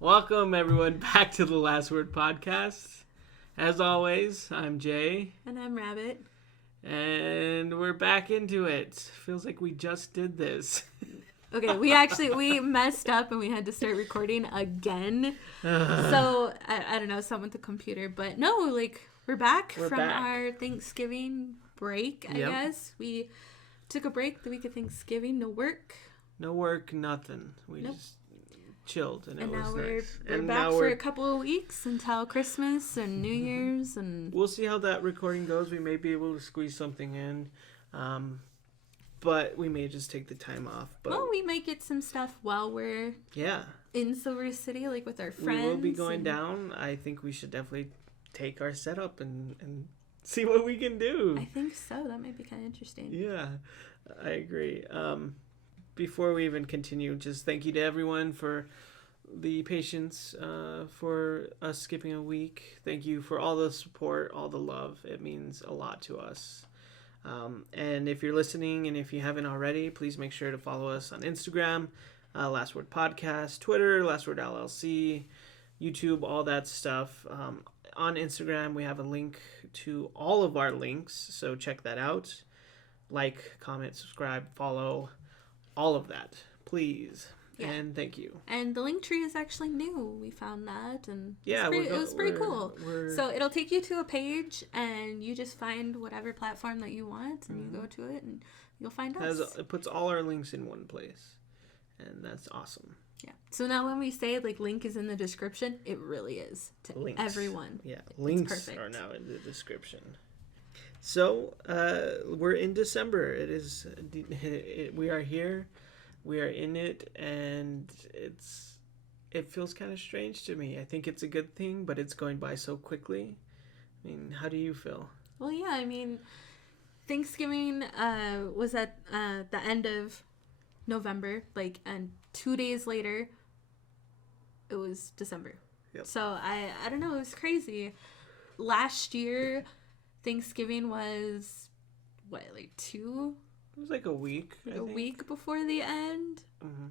Welcome, everyone, back to the Last Word Podcast. As always, I'm Jay. And I'm Rabbit. And we're back into it. Feels like we just did this. Okay, we messed up and we had to start recording again. So, I don't know, something with the computer. But no, we're back from our Thanksgiving break, I guess. We took a break the week of Thanksgiving. No work. No work, nothing. We just chilled, and it was nice. We're back for a couple of weeks until Christmas and New Year's, and we'll see how that recording goes. We may be able to squeeze something in, but we may just take the time off. But we might get some stuff while we're in Silver City, like with our friends. We will be going down. I think we should definitely take our setup and see what we can do. I think so. That might be kind of interesting. Yeah, I agree. Before we even continue, just thank you to everyone for the patience for us skipping a week. Thank you for all the support, all the love. It means a lot to us. And if you're listening and if you haven't already, please make sure to follow us on Instagram, Last Word Podcast, Twitter, Last Word LLC, YouTube, all that stuff. On Instagram, we have a link to all of our links, so check that out. Like, comment, subscribe, follow, all of that, please. Yeah. And thank you. And the link tree is actually new. We found that, and it was pretty cool. So it'll take you to a page, and you just find whatever platform that you want, and you go to it, and you'll find us. It puts all our links in one place, and that's awesome. Yeah. So now when we say link is in the description, it really is to links. Everyone. Yeah, links are now in the description. So, we're in December. We are here, we are in it, and it feels kind of strange to me. I think it's a good thing, but it's going by so quickly. I mean, how do you feel? Well, yeah, I mean, Thanksgiving was at the end of November, and 2 days later, it was December. Yep. So, I don't know, it was crazy. Last year, Thanksgiving was, two? It was like a week, a week before the end. Mm-hmm.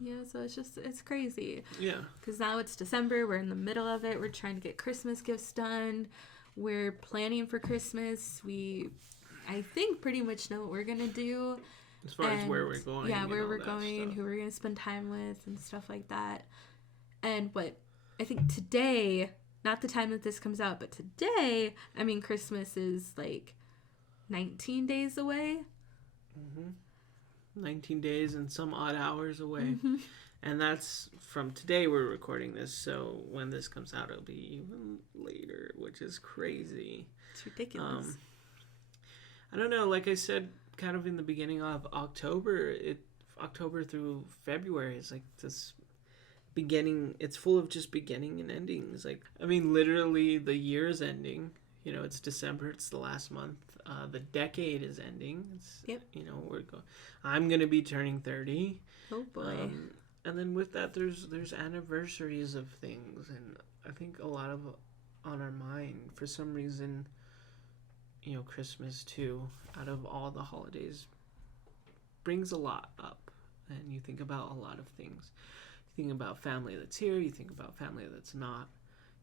Yeah, so it's crazy. Yeah. Because now it's December, we're in the middle of it, we're trying to get Christmas gifts done, we're planning for Christmas, I think pretty much know what we're going to do. As far as where we're going. Yeah, where we're going, who we're going to spend time with, and stuff like that. And I think today, not the time that this comes out, but today, I mean, Christmas is 19 days away. Mm-hmm. 19 days and some odd hours away. Mm-hmm. And that's from today we're recording this, so when this comes out, it'll be even later, which is crazy. It's ridiculous. I don't know, like I said, kind of in the beginning of October through February is this beginning. It's full of just beginning and endings. Literally the year is ending. It's December. It's the last month. The decade is ending. Yep. I'm gonna be turning 30. Oh boy. And then with that, there's anniversaries of things, and I think a lot of on our mind for some reason. Christmas too. Out of all the holidays, brings a lot up, and you think about a lot of things. You think about family that's here. You think about family that's not.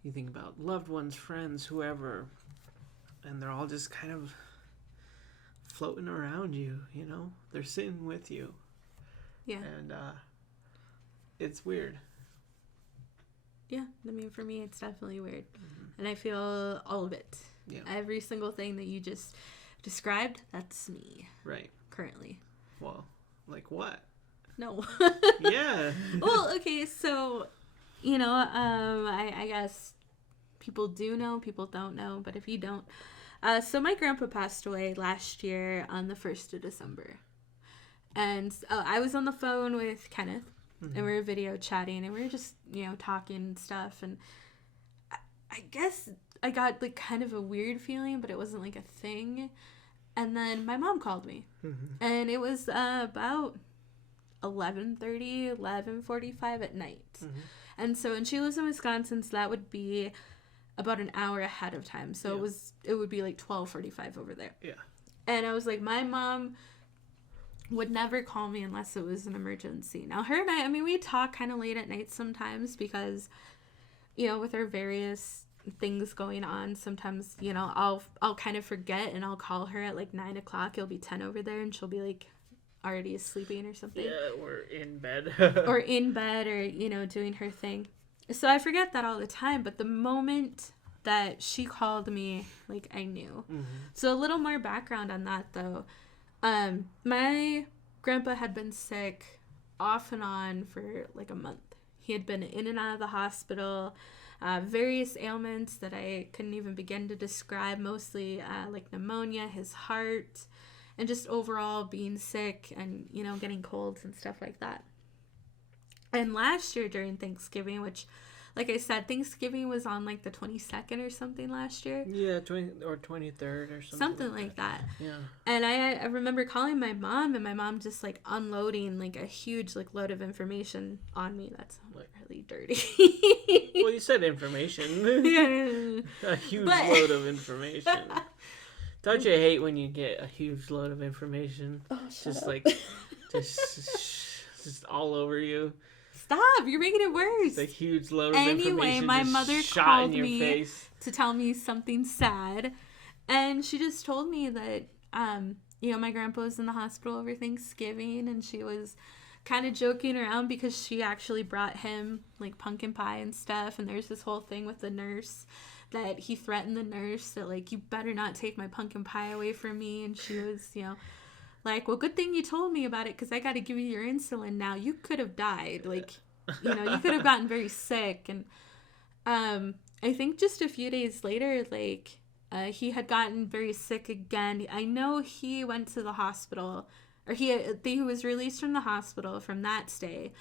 You think about loved ones, friends, whoever, and they're all just kind of floating around you. They're sitting with you. Yeah. And it's weird. Yeah, I mean, for me, it's definitely weird, and I feel all of it. Yeah. Every single thing that you just described, that's me. Right. Currently. Well, like what? No. Yeah. Well, okay, so, I guess people do know, people don't know, but if you don't. So my grandpa passed away last year on the 1st of December. And I was on the phone with Kenneth, and we were video chatting, and we were just, talking and stuff, and I guess I got kind of a weird feeling, but it wasn't a thing. And then my mom called me, and it was about 11:30, 11:45 at night. And she lives in Wisconsin, so that would be about an hour ahead of time. So it would be 12:45 over there. Yeah. And I was like, my mom would never call me unless it was an emergency. Now, her and I mean, we talk kind of late at night sometimes because, you know, with our various things going on, sometimes, you know, I'll kind of forget and I'll call her at like 9 o'clock. It'll be 10 over there and she'll be like already sleeping or something. Yeah, we're in bed. Or in bed or, you know, doing her thing. So I forget that all the time. But the moment that she called me, like, I knew. Mm-hmm. So a little more background on that, though. My grandpa had been sick off and on for like a month. He had been in and out of the hospital, various ailments that I couldn't even begin to describe, mostly like pneumonia, his heart, and just overall being sick and, you know, getting colds and stuff like that. And last year during Thanksgiving, which, like I said, Thanksgiving was on like the 22nd or something last year. Yeah, 20 or 23rd or something. Something like that. Yeah. And I remember calling my mom, and my mom just like unloading like a huge like load of information on me. That's really dirty. Well, you said information. Yeah. A huge load of information. Don't you hate when you get a huge load of information? Oh, just like, just all over you. Stop! You're making it worse. It's a huge load of information. Anyway, my mother called me to tell me something sad, and she just told me that, you know, my grandpa was in the hospital over Thanksgiving, and she was kind of joking around because she actually brought him like pumpkin pie and stuff, and there's this whole thing with the nurse that he threatened the nurse that like, you better not take my pumpkin pie away from me, and she was, you know, like, well, good thing you told me about it because I got to give you your insulin now. You could have died. Like, you know, you could have gotten very sick. And I think just a few days later, like, he had gotten very sick again. I know he went to the hospital, or he was released from the hospital from that stay.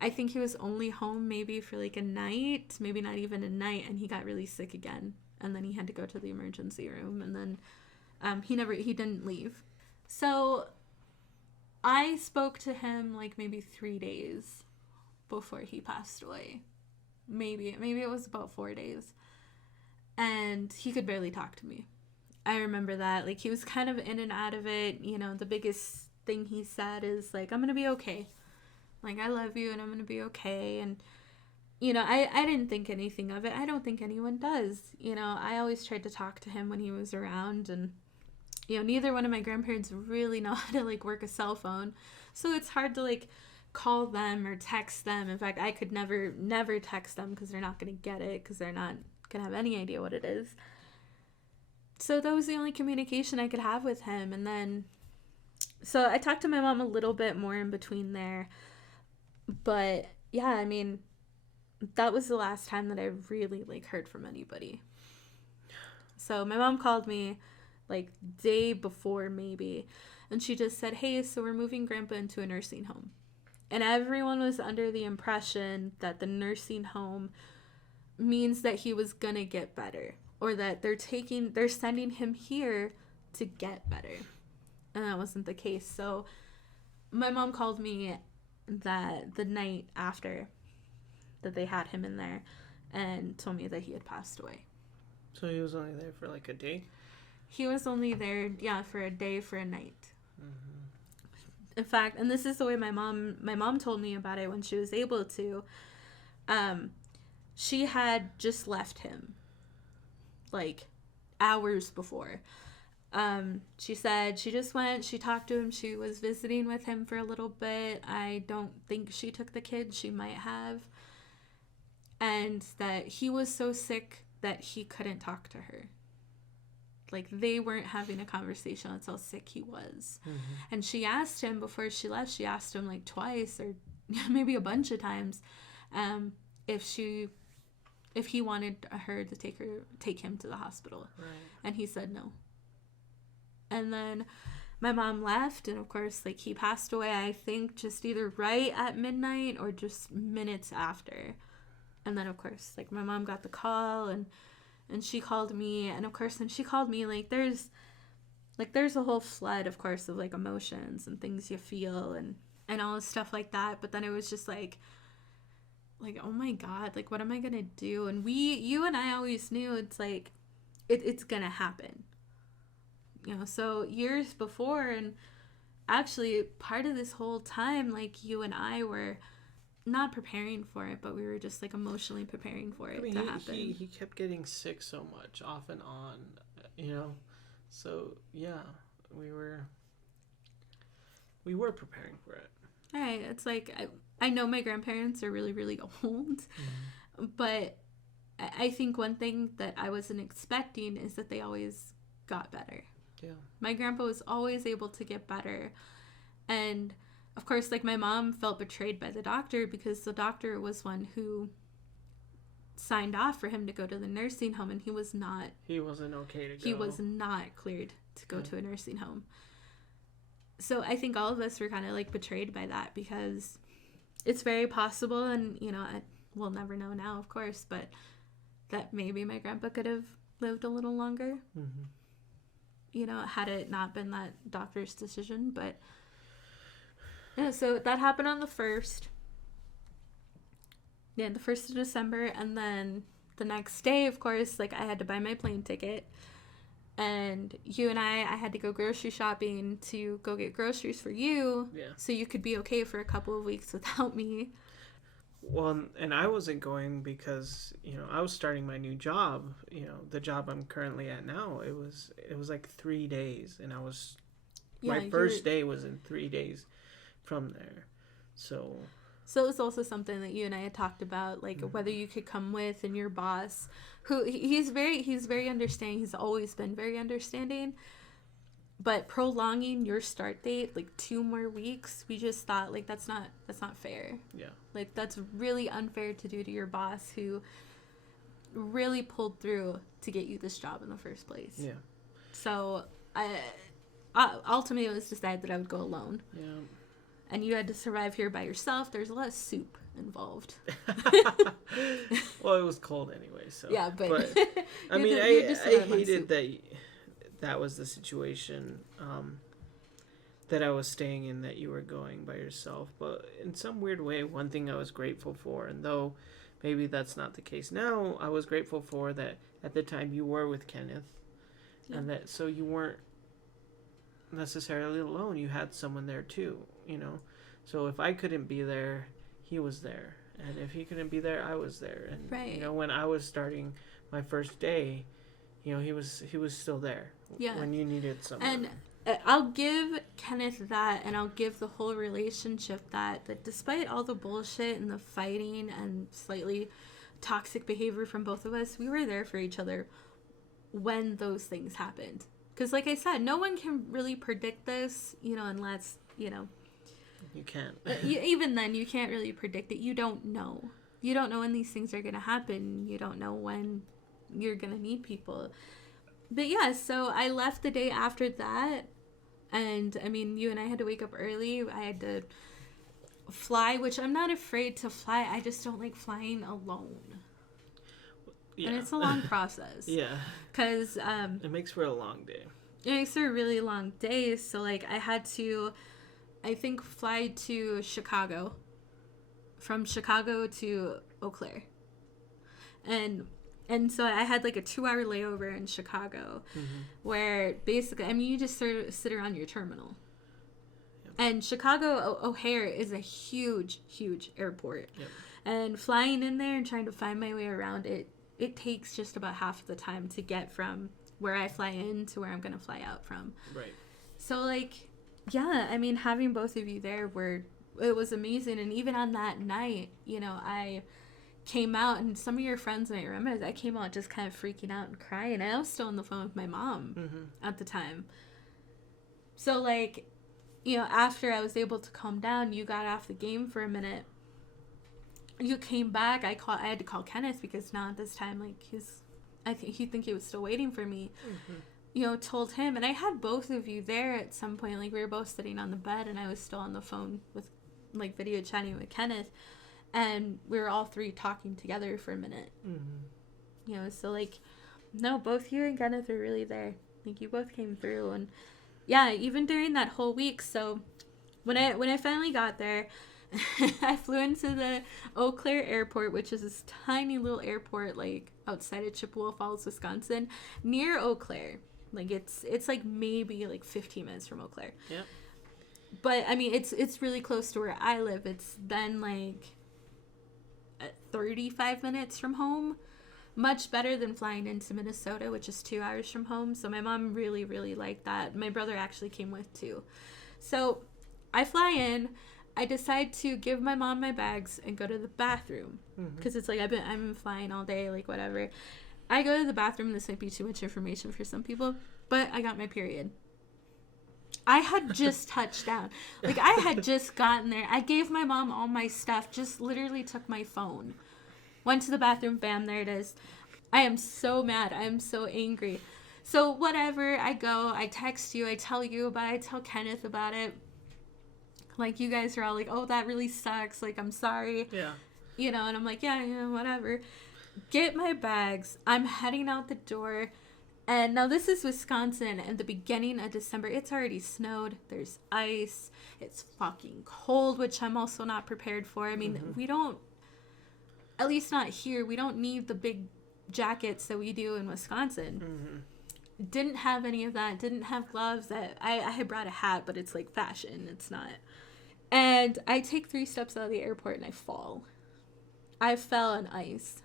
I think he was only home maybe for like a night, maybe not even a night, and he got really sick again. And then he had to go to the emergency room, and then he didn't leave. So I spoke to him like maybe 3 days before he passed away. Maybe it was about 4 days. And he could barely talk to me. I remember that. Like, he was kind of in and out of it. You know, the biggest thing he said is like, I'm going to be okay. Like, I love you and I'm going to be okay. And, you know, I didn't think anything of it. I don't think anyone does. You know, I always tried to talk to him when he was around, and you know, neither one of my grandparents really know how to like work a cell phone. So it's hard to like call them or text them. In fact, I could never text them because they're not going to get it, because they're not going to have any idea what it is. So that was the only communication I could have with him. And then, so I talked to my mom a little bit more in between there. But yeah, I mean, that was the last time that I really like heard from anybody. So my mom called me like day before maybe, and she just said, hey, so we're moving grandpa into a nursing home. And everyone was under the impression that the nursing home means that he was gonna get better, or that they're sending him here to get better. And that wasn't the case. So my mom called me the night after that they had him in there and told me that he had passed away. So he was only there for like a day? He was only there, yeah, for a day, for a night. Mm-hmm. In fact, and this is the way my mom told me about it when she was able to. She had just left him, like, hours before. She said she just went, she talked to him, she was visiting with him for a little bit. I don't think she took the kids, she might have. And that he was so sick that he couldn't talk to her. Like, they weren't having a conversation. That's how sick he was. Mm-hmm. And she asked him before she left, she asked him like twice or maybe a bunch of times, if he wanted her to take him to the hospital. Right. And he said no. And then my mom left, and of course, like, he passed away, I think, just either right at midnight or just minutes after. And then, of course, like, my mom got the call, and she called me, and of course, when she called me, like, there's a whole flood, of course, of, like, emotions and things you feel and all this stuff like that. But then it was just like, oh my God, like, what am I gonna do? And you and I always knew it's like, it's gonna happen. You know, so years before, and actually part of this whole time, like, you and I were not preparing for it, but we were just like emotionally preparing for it to happen. He kept getting sick so much off and on, you know. So yeah, we were preparing for it. Right. It's like I know my grandparents are really, really old, but I think one thing that I wasn't expecting is that they always got better. Yeah. My grandpa was always able to get better. And of course, like, my mom felt betrayed by the doctor because the doctor was one who signed off for him to go to the nursing home, and he wasn't okay to go. He was not cleared to go to a nursing home. So I think all of us were kind of like betrayed by that, because it's very possible, and, you know, we'll never know now, of course, but that maybe my grandpa could have lived a little longer, you know, had it not been that doctor's decision. But yeah, so that happened on the 1st. Yeah, the 1st of December, and then the next day, of course, like, I had to buy my plane ticket. And you and I had to go grocery shopping to go get groceries for you, so you could be okay for a couple of weeks without me. Well, and I wasn't going because, you know, I was starting my new job, you know, the job I'm currently at now. It was like 3 days, and my first day was in 3 days from there. So it was also something that you and I had talked about, like, whether you could come with, and your boss, who he's very understanding. He's always been very understanding. But prolonging your start date like 2 more weeks, we just thought, like, that's not fair. Yeah. Like, that's really unfair to do to your boss, who really pulled through to get you this job in the first place. Yeah. So ultimately it was decided that I would go alone. Yeah. And you had to survive here by yourself. There's a lot of soup involved. Well, it was cold anyway, so. Yeah, but I mean, I hated that was the situation that I was staying in, that you were going by yourself. But in some weird way, one thing I was grateful for, and though maybe that's not the case now, I was grateful for that at the time you were with Kenneth, and that so you weren't necessarily alone. You had someone there too, you know. So if I couldn't be there, he was there, and if he couldn't be there, I was there. And you know, when I was starting my first day, you know, he was still there when you needed someone. And I'll give Kenneth that, and I'll give the whole relationship that despite all the bullshit and the fighting and slightly toxic behavior from both of us, we were there for each other when those things happened. Because, like I said, no one can really predict this, you know, unless, you know. You can't. Even then, you can't really predict it. You don't know. You don't know when these things are going to happen. You don't know when you're going to need people. But yeah, so I left the day after that. And, I mean, you and I had to wake up early. I had to fly, which I'm not afraid to fly. I just don't like flying alone. Yeah. And it's a long process. Yeah. Because it makes for a long day. It makes for a really long day. So, like, I had to, I think, fly to Chicago. From Chicago to Eau Claire. And so I had, like, a 2-hour layover in Chicago. Where, basically, I mean, you just sort of sit around your terminal. Yep. And Chicago O'Hare is a huge, huge airport. Yep. And flying in there and trying to find my way around it, it takes just about half the time to get from where I fly in to where I'm going to fly out from. Right. So, like, yeah, I mean, having both of you there, it was amazing. And even on that night, you know, I came out, and some of your friends might remember, I came out just kind of freaking out and crying. I was still on the phone with my mom at the time. So, like, you know, after I was able to calm down, you got off the game for a minute. You came back. I had to call Kenneth because now at this time, like, I think he was still waiting for me. You know, told him, and I had both of you there at some point. Like, we were both sitting on the bed, and I was still on the phone with, like, video chatting with Kenneth, and we were all three talking together for a minute. You know, so, like, no, both you and Kenneth were really there. Like, you both came through, and yeah, even during that whole week. So when I finally got there, I flew into the Eau Claire airport, which is this tiny little airport, like, outside of Chippewa Falls, Wisconsin, near Eau Claire. Like, it's like maybe like 15 minutes from Eau Claire. Yeah. But I mean, it's really close to where I live. It's then like 35 minutes from home. Much better than flying into Minnesota, which is 2 hours from home. So my mom really, really liked that. My brother actually came with too. So I fly in. I decide to give my mom my bags and go to the bathroom because it's like I've been flying all day, like whatever. I go to the bathroom. This might be too much information for some people, but I got my period. I had just touched down. Like, I had just gotten there. I gave my mom all my stuff, just literally took my phone. Went to the bathroom, bam, there it is. I am so mad. I am so angry. So, whatever, I go, I text you, I tell you about it, I tell Kenneth about it. Like, you guys are all like, oh, that really sucks. Like, I'm sorry. Yeah. You know, and I'm like, yeah, whatever. Get my bags. I'm heading out the door. And now this is Wisconsin, and the beginning of December, it's already snowed. There's ice. It's fucking cold, which I'm also not prepared for. I mean, we don't, at least not here, we don't need the big jackets that we do in Wisconsin. Didn't have any of that. Didn't have gloves. That I had brought a hat, but it's like fashion. It's not. And I take 3 steps out of the airport, and I fall. I fell on ice.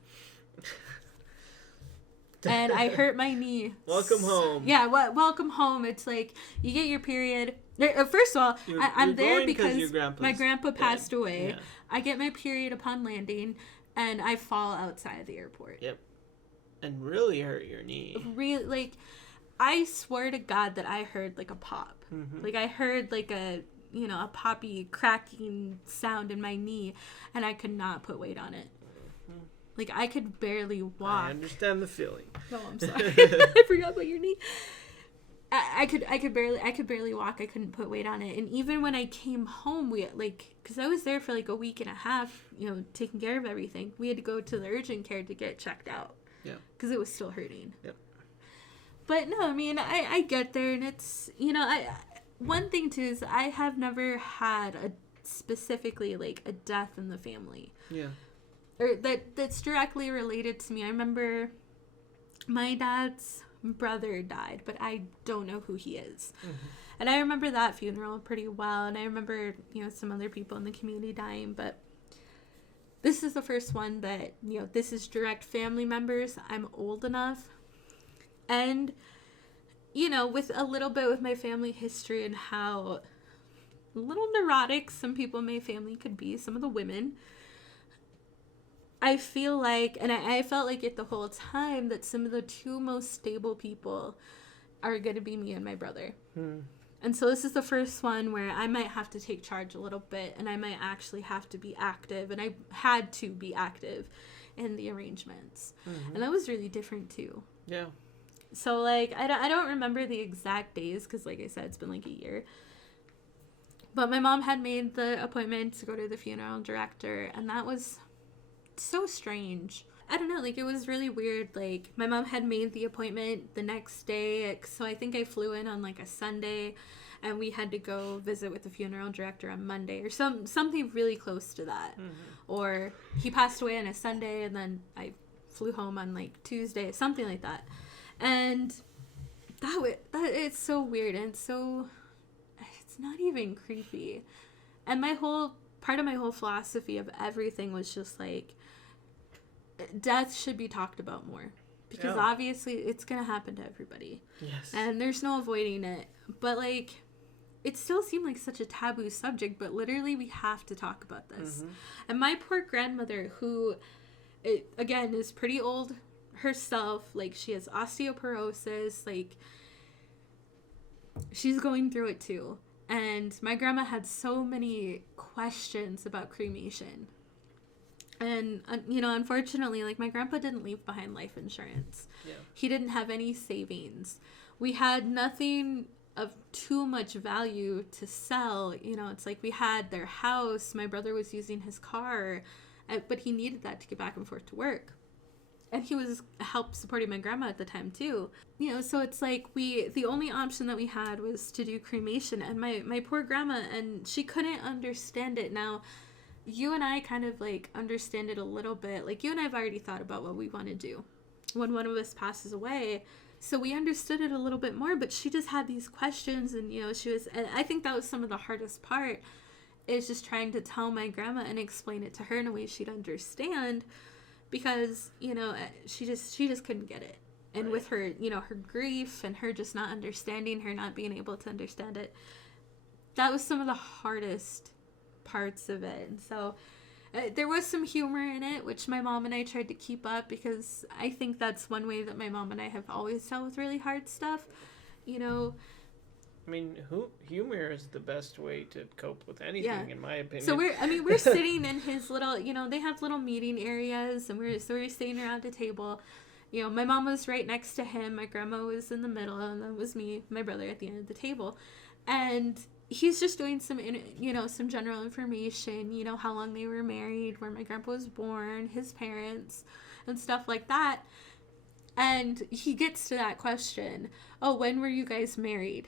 And I hurt my knee. Welcome home. Yeah, welcome home. It's like, you get your period. First of all, I'm there because my grandpa passed away. Yeah. I get my period upon landing, and I fall outside of the airport. Yep. And really hurt your knee. Really, like, I swear to God that I heard, like, a pop. Like, I heard, like, a poppy cracking sound in my knee, and I could not put weight on it. Like, I could barely walk. I understand the feeling. No, I'm sorry. I forgot about your knee. I could barely walk. I couldn't put weight on it. And even when I came home, because I was there for like a week and a half, taking care of everything. We had to go to the urgent care to get checked out. Yeah. Because it was still hurting. Yep. But no, I mean, I get there, and it's, one thing too is I have never had specifically like a death in the family. Yeah. Or that's directly related to me. I remember my dad's brother died, but I don't know who he is. And I remember that funeral pretty well. And I remember, some other people in the community dying. But this is the first one that, this is direct family members. I'm old enough. And, with a little bit with my family history and how a little neurotic some people in my family could be, some of the women, I feel like, and I felt like it the whole time, that some of the 2 most stable people are going to be me and my brother. And so this is the first one where I might have to take charge a little bit, and I might actually have to be active, and I had to be active in the arrangements. And that was really different too. Yeah. So, like, I don't remember the exact days, because like I said, it's been like a year. But my mom had made the appointment to go to the funeral director, and that was so strange. I don't know, like, it was really weird. Like, my mom had made the appointment the next day, so I think I flew in on like a Sunday, and we had to go visit with the funeral director on Monday, or something really close to that. Or he passed away on a Sunday, and then I flew home on like Tuesday, something like that. And that it's so weird, and it's not even creepy. And part of my whole philosophy of everything was just like, death should be talked about more, because obviously it's gonna happen to everybody. Yes. And there's no avoiding it. But like, it still seemed like such a taboo subject, but literally we have to talk about this. And my poor grandmother, who again is pretty old herself, like, she has osteoporosis, like, she's going through it too. And my grandma had so many questions about cremation. And, unfortunately, like, my grandpa didn't leave behind life insurance. Yeah. He didn't have any savings. We had nothing of too much value to sell. It's like we had their house. My brother was using his car, but he needed that to get back and forth to work. And he was help supporting my grandma at the time too. So it's like the only option that we had was to do cremation. And my poor grandma, and she couldn't understand it. Now, you and I kind of like understand it a little bit. Like, you and I have already thought about what we want to do when one of us passes away. So we understood it a little bit more, but she just had these questions, and and I think that was some of the hardest part, is just trying to tell my grandma and explain it to her in a way she'd understand, because she just couldn't get it. And with her her grief and her just not understanding, her not being able to understand it, that was some of the hardest parts of it. And so there was some humor in it, which my mom and I tried to keep up, because I think that's one way that my mom and I have always dealt with really hard stuff. I mean, humor is the best way to cope with anything, in my opinion. So we're sitting in his little, they have little meeting areas, and we're sitting around a table. My mom was right next to him, my grandma was in the middle, and then was me, my brother, at the end of the table. And he's just doing some general information, how long they were married, where my grandpa was born, his parents, and stuff like that. And he gets to that question, oh, when were you guys married?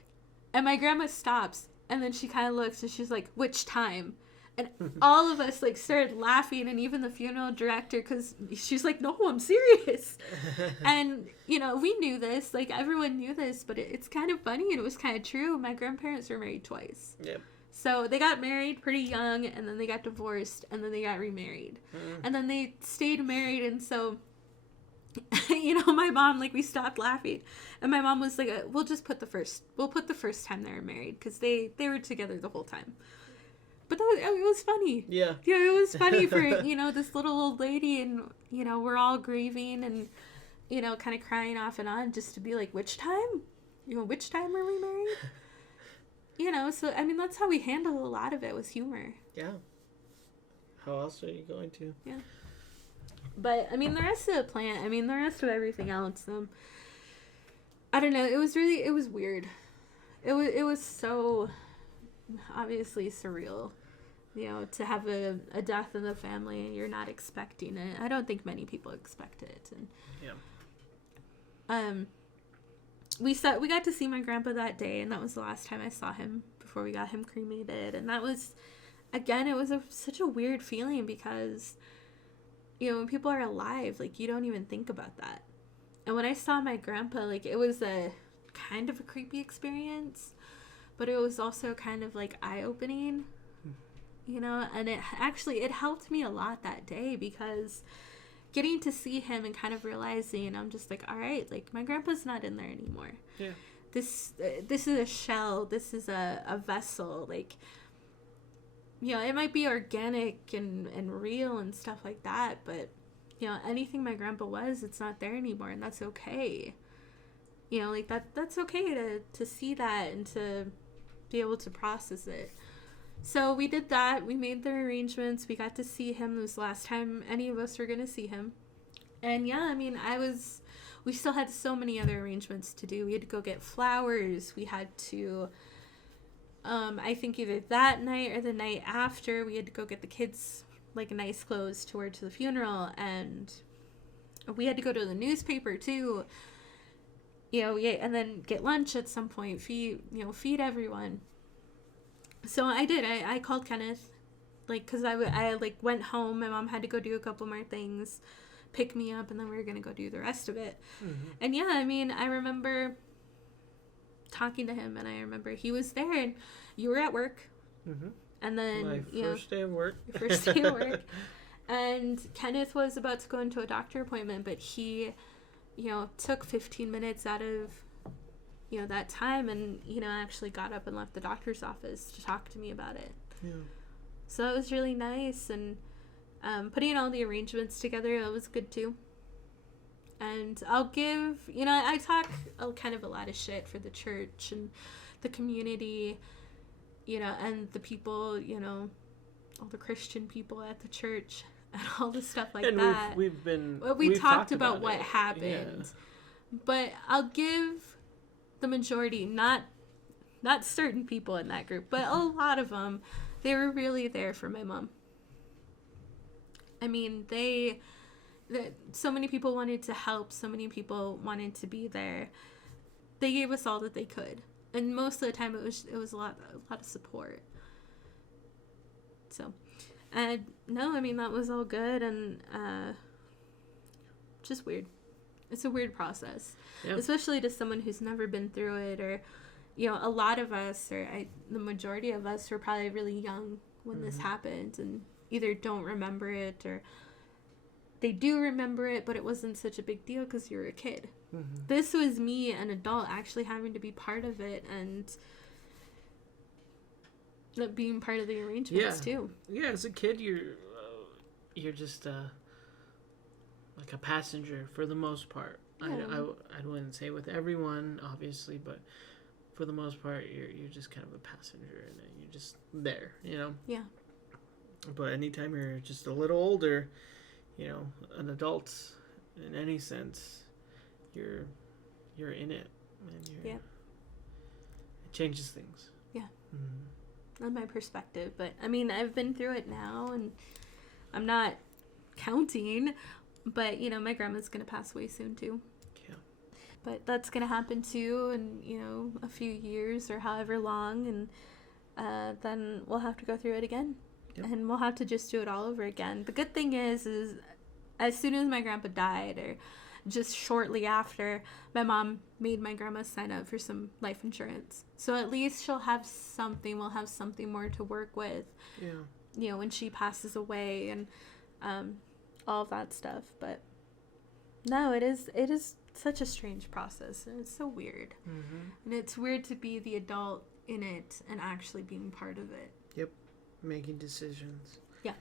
And my grandma stops, and then she kind of looks, and she's like, which time? And all of us started laughing, and even the funeral director, because she's like, no, I'm serious. And we knew this, everyone knew this, but it's kind of funny, and it was kind of true. My grandparents were married twice. Yep. So they got married pretty young, and then they got divorced, and then they got remarried. And then they stayed married, and so my mom, we stopped laughing, and my mom was like, we'll put the first time they were married, because they were together the whole time. But it was funny. Yeah. Yeah, it was funny for, this little old lady, and, we're all grieving and, kind of crying off and on, just to be like, which time? Which time were we married? So, I mean, that's how we handled a lot of it, was humor. Yeah. How else are you going to? Yeah. But, I mean, the rest of the plant, the rest of everything else, I don't know, it was weird. It was so obviously surreal, to have a death in the family. You're not expecting it. I don't think many people expect it. And we got to see my grandpa that day, and that was the last time I saw him before we got him cremated. And that was, again, it was such a weird feeling, because when people are alive, you don't even think about that. And when I saw my grandpa, it was a kind of a creepy experience, but it was also kind of eye-opening, and it helped me a lot that day, because getting to see him and kind of realizing, I'm just all right, my grandpa's not in there anymore. Yeah. This is a shell. This is a vessel. It might be organic and real and stuff like that, but, anything my grandpa was, it's not there anymore, and that's okay. That's okay to see that and to be able to process it. So we did that. We made the arrangements. We got to see him. It was the last time any of us were going to see him. And yeah, we still had so many other arrangements to do. We had to go get flowers. We had to, I think either that night or the night after, we had to go get the kids nice clothes to wear to the funeral. And we had to go to the newspaper too. And then get lunch at some point, feed everyone. So I did. I called Kenneth, because I went home. My mom had to go do a couple more things, pick me up, and then we were going to go do the rest of it. Mm-hmm. And yeah, I remember talking to him, and I remember he was there, and you were at work. Mm-hmm. And then, my first day of work. Your first day of work. And Kenneth was about to go into a doctor appointment, but he took 15 minutes out of, that time, and, actually got up and left the doctor's office to talk to me about it. Yeah. So it was really nice, and putting all the arrangements together, that was good too. And I'll give, I talk kind of a lot of shit for the church and the community, and the people, all the Christian people at the church and all the stuff like and that. We've talked about what happened. Yeah. But I'll give the majority, not certain people in that group, but a lot of them, they were really there for my mom. So many people wanted to help. So many people wanted to be there. They gave us all that they could, and most of the time it was a lot of support. So, no, that was all good, and just weird. it's a weird process, Yeah. especially to someone who's never been through it, or, you know, a lot of us, or the majority of us were probably really young when this happened and either don't remember it or they do remember it, but it wasn't such a big deal because you were a kid. This was me, an adult, actually having to be part of it and being part of the arrangements too. Yeah, as a kid, you're just like a passenger for the most part. Yeah. I wouldn't say with everyone, obviously, but for the most part, you're just kind of a passenger, and you're just there, you know. Yeah. But anytime you're just a little older, you know, an adult in any sense, you're in it, and it changes things. Yeah. On my perspective, but I mean, I've been through it now, and I'm not counting, but you know, my grandma's gonna pass away soon too. Yeah. But that's gonna happen too, in, you know, a few years or however long, and then we'll have to go through it again. Yep. And we'll have to just do it all over again. The good thing is as soon as my grandpa died, or just shortly after, my mom made my grandma sign up for some life insurance. So at least she'll have something. We'll have something more to work with. Yeah. You know, when she passes away and all of that stuff. But no, it is such a strange process, and it's so weird. And it's weird to be the adult in it and actually being part of it. Yep. Making decisions. Yeah.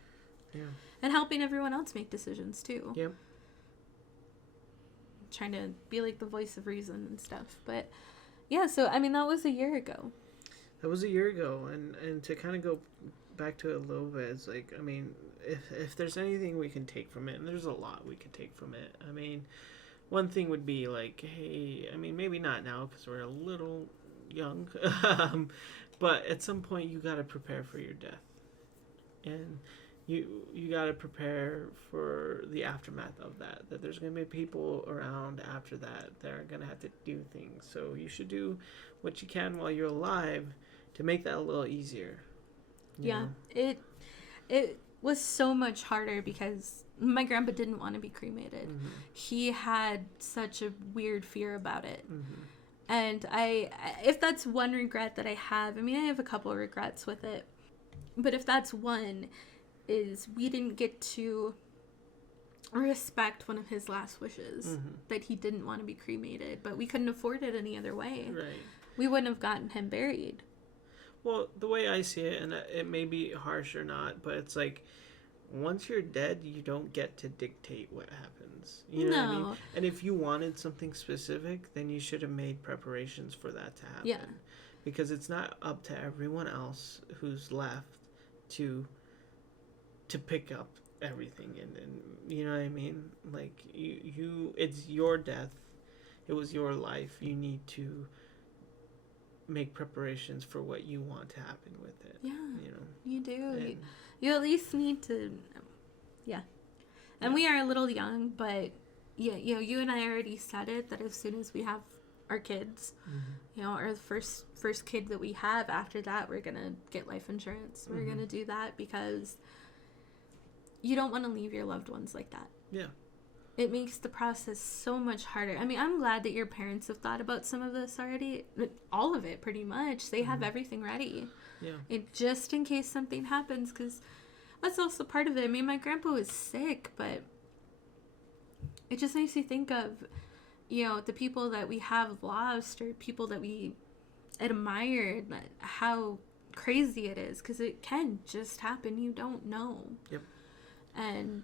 Yeah. And helping everyone else make decisions too. Yep. Trying to be like the voice of reason and stuff. But yeah, so I mean, that was a year ago. That was a year ago, and to kind of go back to it a little bit, it's like, I mean, if there's anything we can take from it, and there's a lot we could take from it. I mean, one thing would be like, hey, I mean, maybe not now because we're a little young, but at some point you got to prepare for your death, and you got to prepare for the aftermath of that there's going to be people around after that are going to have to do things. So you should do what you can while you're alive to make that a little easier. You know? It was so much harder because my grandpa didn't want to be cremated. He had such a weird fear about it. And if that's one regret that I have, I mean, I have a couple of regrets with it, but if that's one, is we didn't get to respect one of his last wishes, that he didn't want to be cremated, but we couldn't afford it any other way. Right. We wouldn't have gotten him buried. Well, the way I see it, and it may be harsh or not, but it's like, once you're dead, you don't get to dictate what happens. You know what I mean? And if you wanted something specific, then you should have made preparations for that to happen. Yeah. Because it's not up to everyone else who's left to pick up everything, and you know what I mean? Like, you it's your death, it was your life, you need to make preparations for what you want to happen with it. Yeah, you know, you do. You at least need to, and we are a little young, but yeah, you know, you and I already said it, that as soon as we have our kids, you know, our first kid that we have, after that we're gonna get life insurance. We're gonna do that because you don't want to leave your loved ones like that. Yeah. It makes the process so much harder. I mean, I'm glad that your parents have thought about some of this already. All of it, pretty much. They have everything ready. Yeah. And just in case something happens, because that's also part of it. I mean, my grandpa was sick, but it just makes you think of, you know, the people that we have lost, or people that we admired, how crazy it is, because it can just happen. You don't know. Yep. And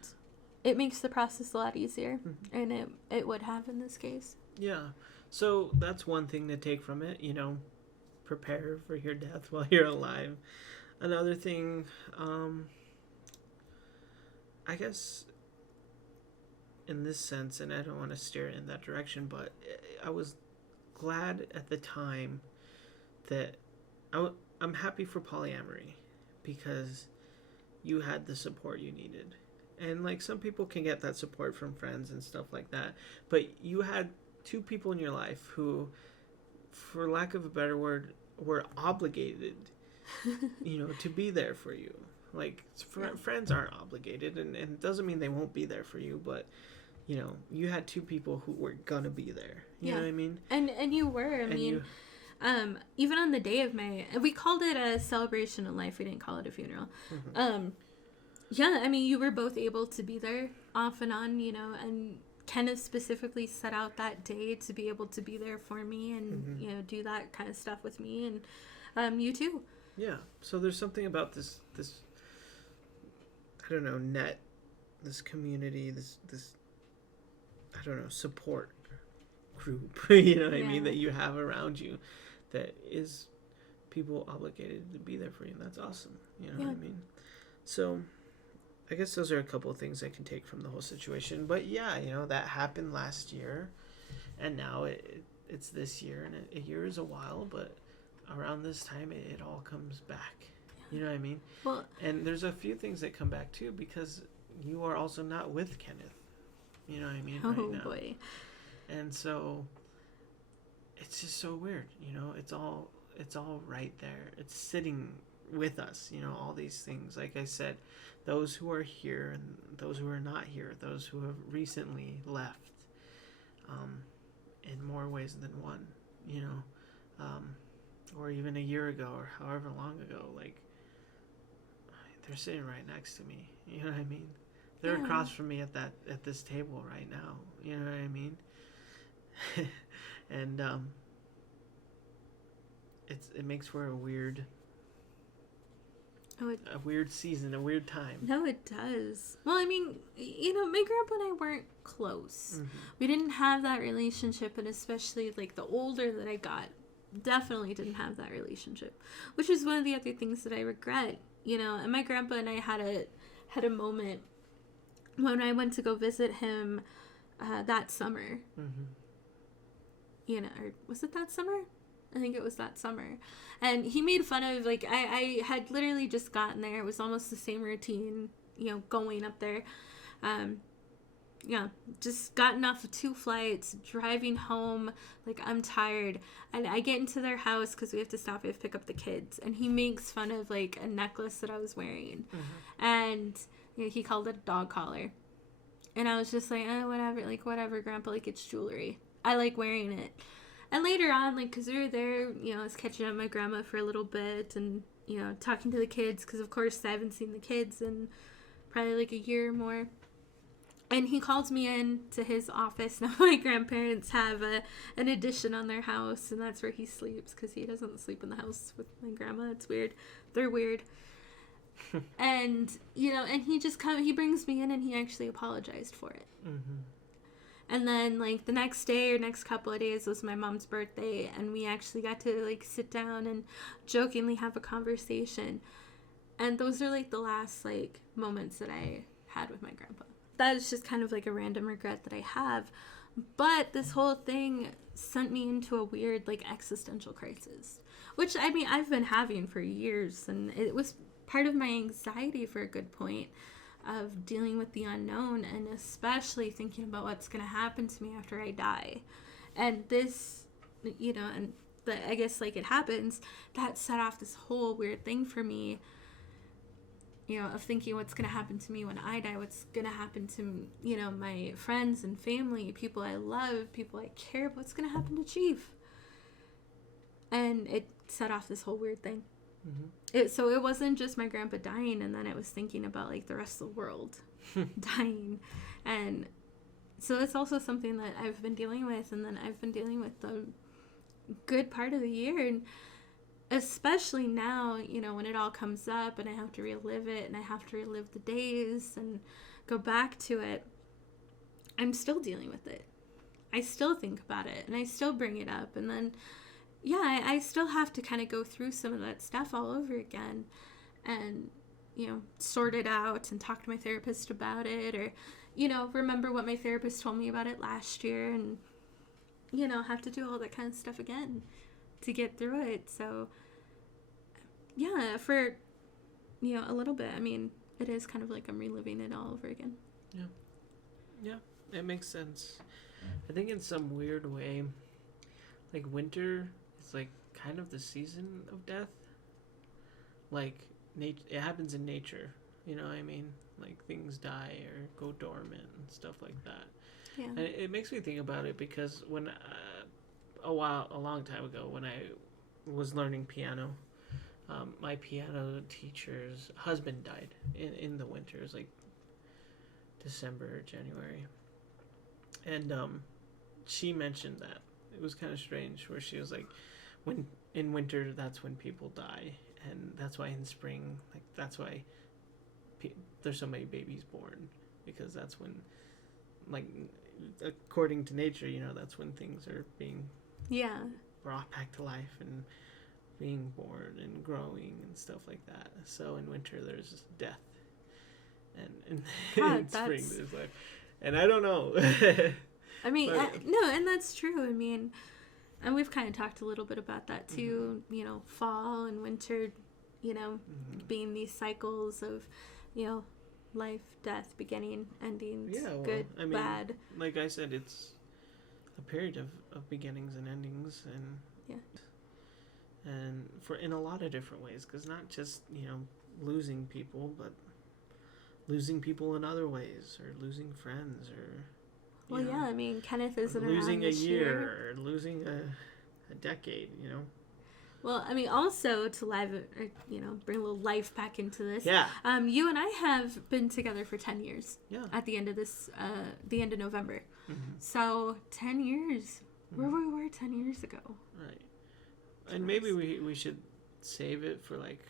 it makes the process a lot easier, and it would have in this case. Yeah. So that's one thing to take from it, you know, prepare for your death while you're alive. Another thing, I guess in this sense, and I don't want to steer in that direction, but I was glad at the time that I'm happy for polyamory, because you had the support you needed. And like, some people can get that support from friends and stuff like that, but you had two people in your life who, for lack of a better word, were obligated, you know, to be there for you. Like, friends aren't obligated, and it doesn't mean they won't be there for you, but you had two people who were gonna be there. You know what I mean? And you were. Even on the day of we called it a celebration of life. We didn't call it a funeral. You were both able to be there off and on, and Kenneth specifically set out that day to be able to be there for me and, do that kind of stuff with me, and you too. Yeah. So there's something about this I don't know, this community, this I don't know, support group, you know what I mean, that you have around you that is people obligated to be there for you. And that's awesome. You know what I mean? So I guess those are a couple of things I can take from the whole situation. But that happened last year, and now it's this year, and a year is a while, but around this time it all comes back. You know what I mean? Well, and there's a few things that come back too, because you are also not with Kenneth. You know what I mean? Right now. Boy. And so it's just so weird, it's all right there. It's sitting with us, all these things. Like I said, those who are here and those who are not here, those who have recently left, in more ways than one, or even a year ago or however long ago, like they're sitting right next to me. You know what I mean? They're across from me at this table right now. You know what I mean? And it makes for a weird season, a weird time. No, it does. Well, I mean, my grandpa and I weren't close. We didn't have that relationship, and especially like the older that I got, definitely didn't have that relationship, which is one of the other things that I regret. And my grandpa and I had a moment when I went to go visit him that summer. Or was it that summer? I think it was that summer. And he made fun of, like, I had literally just gotten there. It was almost the same routine, going up there. Just gotten off of 2 flights, driving home, like, I'm tired. And I get into their house because we have to pick up the kids. And he makes fun of, like, a necklace that I was wearing. And, he called it a dog collar. And I was just like, whatever, Grandpa, like, it's jewelry. I like wearing it. And later on, like, because we were there, I was catching up with my grandma for a little bit and, talking to the kids, because, of course, I haven't seen the kids in probably, like, a year or more. And he calls me in to his office. Now, my grandparents have an addition on their house, and that's where he sleeps, because he doesn't sleep in the house with my grandma. It's weird. They're weird. And, and he brings me in, and he actually apologized for it. And then, like, the next day or next couple of days was my mom's birthday, and we actually got to, like, sit down and jokingly have a conversation. And those are, like, the last, like, moments that I had with my grandpa. That is just kind of, like, a random regret that I have. But this whole thing sent me into a weird, like, existential crisis, which, I mean, I've been having for years, and it was part of my anxiety for a good point, of dealing with the unknown, and especially thinking about what's going to happen to me after I die. And this, I guess, like, it happens, that set off this whole weird thing for me, of thinking what's going to happen to me when I die, what's going to happen to, my friends and family, people I love, people I care about, what's going to happen to Chief. And it set off this whole weird thing. So it wasn't just my grandpa dying, and then I was thinking about, like, the rest of the world dying. And so it's also something that I've been dealing with, and then I've been dealing with the good part of the year. And especially now, when it all comes up and I have to relive it, and I have to relive the days and go back to it, I'm still dealing with it. I still think about it, and I still bring it up, and then I still have to kind of go through some of that stuff all over again and, sort it out and talk to my therapist about it, or, remember what my therapist told me about it last year, and, have to do all that kind of stuff again to get through it. So, for, a little bit, I mean, it is kind of like I'm reliving it all over again. Yeah, it makes sense. I think in some weird way, like, winter is, like, kind of the season of death. Like, it happens in nature, you know what I mean? like things die or go dormant and stuff like that. Yeah. And it makes me think about it because when a long time ago, when I was learning piano, my piano teacher's husband died in the winter. It was like December or January, and she mentioned that it was kind of strange, where she was like, when in winter, that's when people die, and that's why in spring, like that's why there's so many babies born, because that's when, like, according to nature, that's when things are being brought back to life and being born and growing and stuff like that. So in winter there's death, and in spring there's life. And I don't know. I mean, no, and that's true. I mean, and we've kind of talked a little bit about that too. Fall and winter, being these cycles of, life, death, beginning, endings, good, bad. Like I said, it's a period of beginnings and endings, and for in a lot of different ways, because not just losing people, but losing people in other ways, or losing friends, or I mean, Kenneth isn't around losing this a year, or losing a decade. Well, I mean, also to bring a little life back into this. Yeah. You and I have been together for 10 years. Yeah. At the end of the end of November. Mm-hmm. So 10 years, where we were 10 years ago. Right. And maybe we should save it for, like,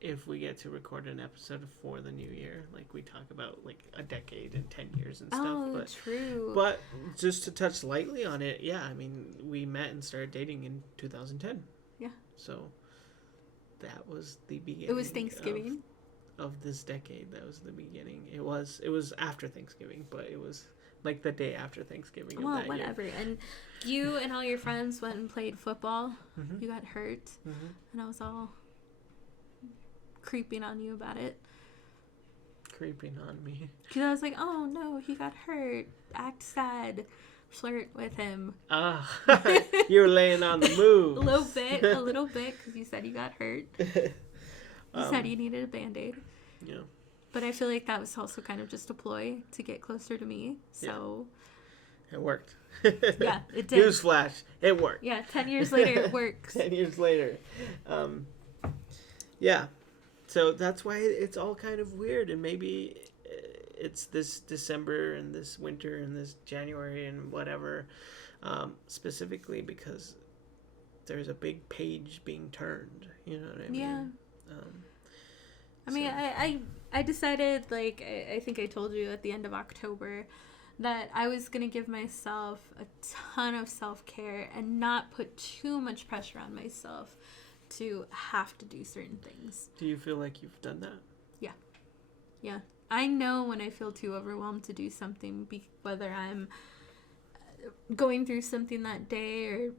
if we get to record an episode for the new year, like we talk about like a decade and 10 years and stuff. Oh, true. But just to touch lightly on it, I mean, we met and started dating in 2010. Yeah. So that was the beginning. It was Thanksgiving of this decade. That was the beginning. It was after Thanksgiving, but it was like the day after Thanksgiving. Well, whatever. Year. And you and all your friends went and played football. Mm-hmm. You got hurt, and I was all creeping on you about it. Creeping on me. Because I was like, oh no, he got hurt. Act sad. Flirt with him. You were laying on the move. A little bit, because you said you got hurt. You said you needed a Band-Aid. Yeah. But I feel like that was also kind of just a ploy to get closer to me. So. Yeah. It worked. Yeah, it did. Newsflash. It worked. Yeah, 10 years later, it works. 10 years later. Yeah. So that's why it's all kind of weird, and maybe it's this December and this winter and this January and whatever, specifically because there's a big page being turned. You know what I mean? Yeah. I mean, I decided, like, I think I told you at the end of October, that I was going to give myself a ton of self-care and not put too much pressure on myself to have to do certain things. Do you feel like you've done that? Yeah. I know when I feel too overwhelmed to do something, whether I'm going through something that day or,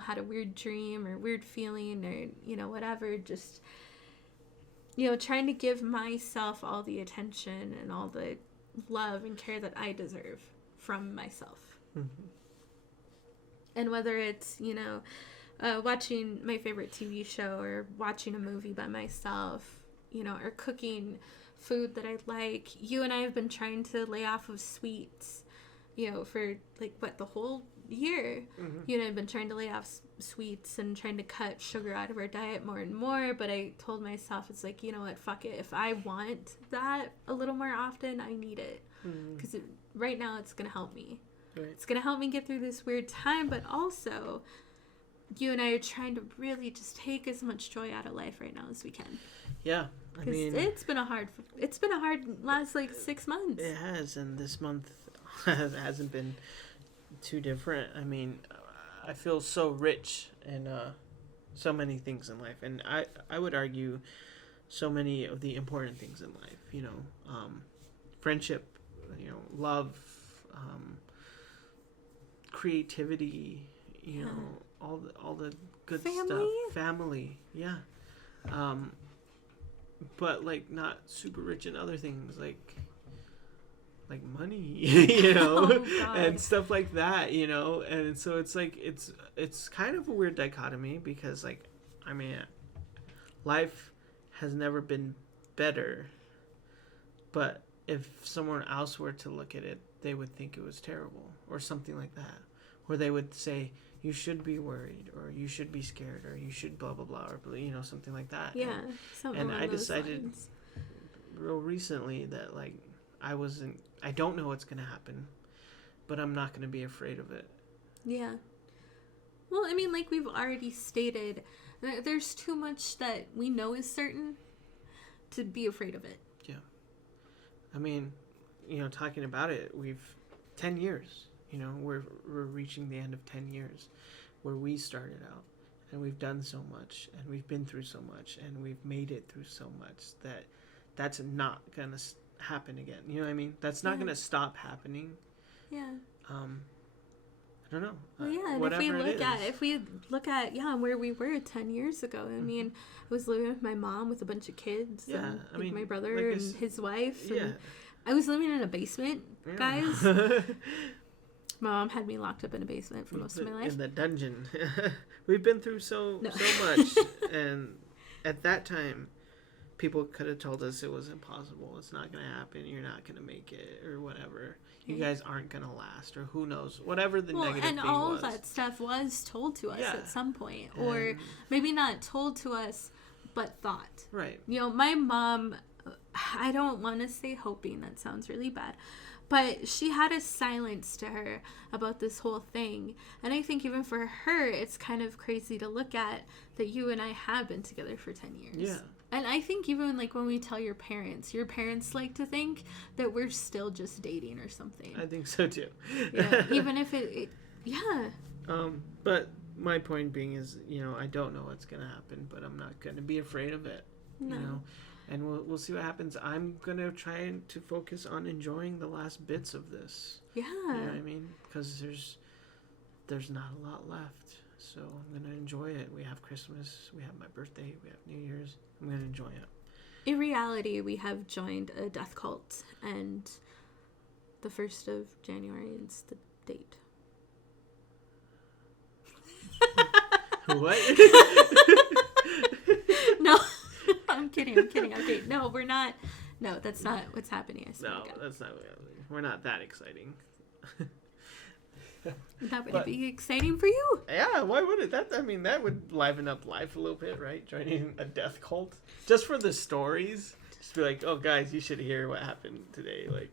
had a weird dream or weird feeling or, whatever, just, trying to give myself all the attention and all the love and care that I deserve from myself. Mm-hmm. And whether it's, watching my favorite TV show or watching a movie by myself, or cooking food that I like. You and I have been trying to lay off of sweets, for the whole year. Mm-hmm. I've been trying to lay off sweets and trying to cut sugar out of our diet more and more. But I told myself, it's like, you know what, fuck it. If I want that a little more often, I need it. Because right now it's going to help me. Right. It's going to help me get through this weird time, but also you and I are trying to really just take as much joy out of life right now as we can. Yeah, because it's been a hard last 6 months. It has, and this month hasn't been too different. I mean, I feel so rich in so many things in life, and I would argue so many of the important things in life. Friendship, love, creativity. All the good stuff. Family, yeah. But not super rich in other things like money, and stuff like that, and so it's kind of a weird dichotomy because life has never been better, But if someone else were to look at it, they would think it was terrible or something like that. Or they would say, you should be worried, or you should be scared, or you should blah, blah, blah, or, you know, something like that. Yeah, something and along I those decided lines. real recently that, like, I don't know what's going to happen, but I'm not going to be afraid of it. Yeah. Well, I mean, like we've already stated, there's too much that we know is certain to be afraid of it. Yeah. I mean, you know, talking about it, 10 years, you know, we're reaching the end of 10 years where we started out, and we've done so much, and we've been through so much, and we've made it through so much that's not going to happen again. You know what I mean? That's not going to stop happening. Yeah. I don't know. Well, yeah, and if we look at where we were 10 years ago, I mean, I was living with my mom with a bunch of kids. Yeah, and, I mean, my brother and his wife. Yeah. And I was living in a basement, guys. My mom had me locked up in a basement for most of my life. In the dungeon. We've been through so much. And at that time, people could have told us it was impossible. It's not going to happen. You're not going to make it, or whatever. You guys aren't going to last, or who knows. Whatever the negative thing was. And all of that stuff was told to us at some point. Or maybe not told to us, but thought. Right. You know, my mom, I don't want to say hoping. That sounds really bad. But she had a silence to her about this whole thing. And I think even for her, it's kind of crazy to look at that you and I have been together for 10 years. Yeah. And I think even like when we tell your parents like to think that we're still just dating or something. I think so too. Yeah, even if it yeah. But my point being is, you know, I don't know what's going to happen, but I'm not going to be afraid of it. No. You know? And we'll see what happens. I'm going to try to focus on enjoying the last bits of this. Yeah. You know what I mean? Because there's not a lot left. So I'm going to enjoy it. We have Christmas. We have my birthday. We have New Year's. I'm going to enjoy it. In reality, we have joined a death cult. And the 1st of January is the date. What? No. I'm kidding. Okay, no, we're not. No, that's not what's happening. I swear No, to God. that's not. We're not that exciting. That would be exciting for you. Yeah, why would it? That would liven up life a little bit, right? Joining a death cult, just for the stories. Just be like, oh, guys, you should hear what happened today. Like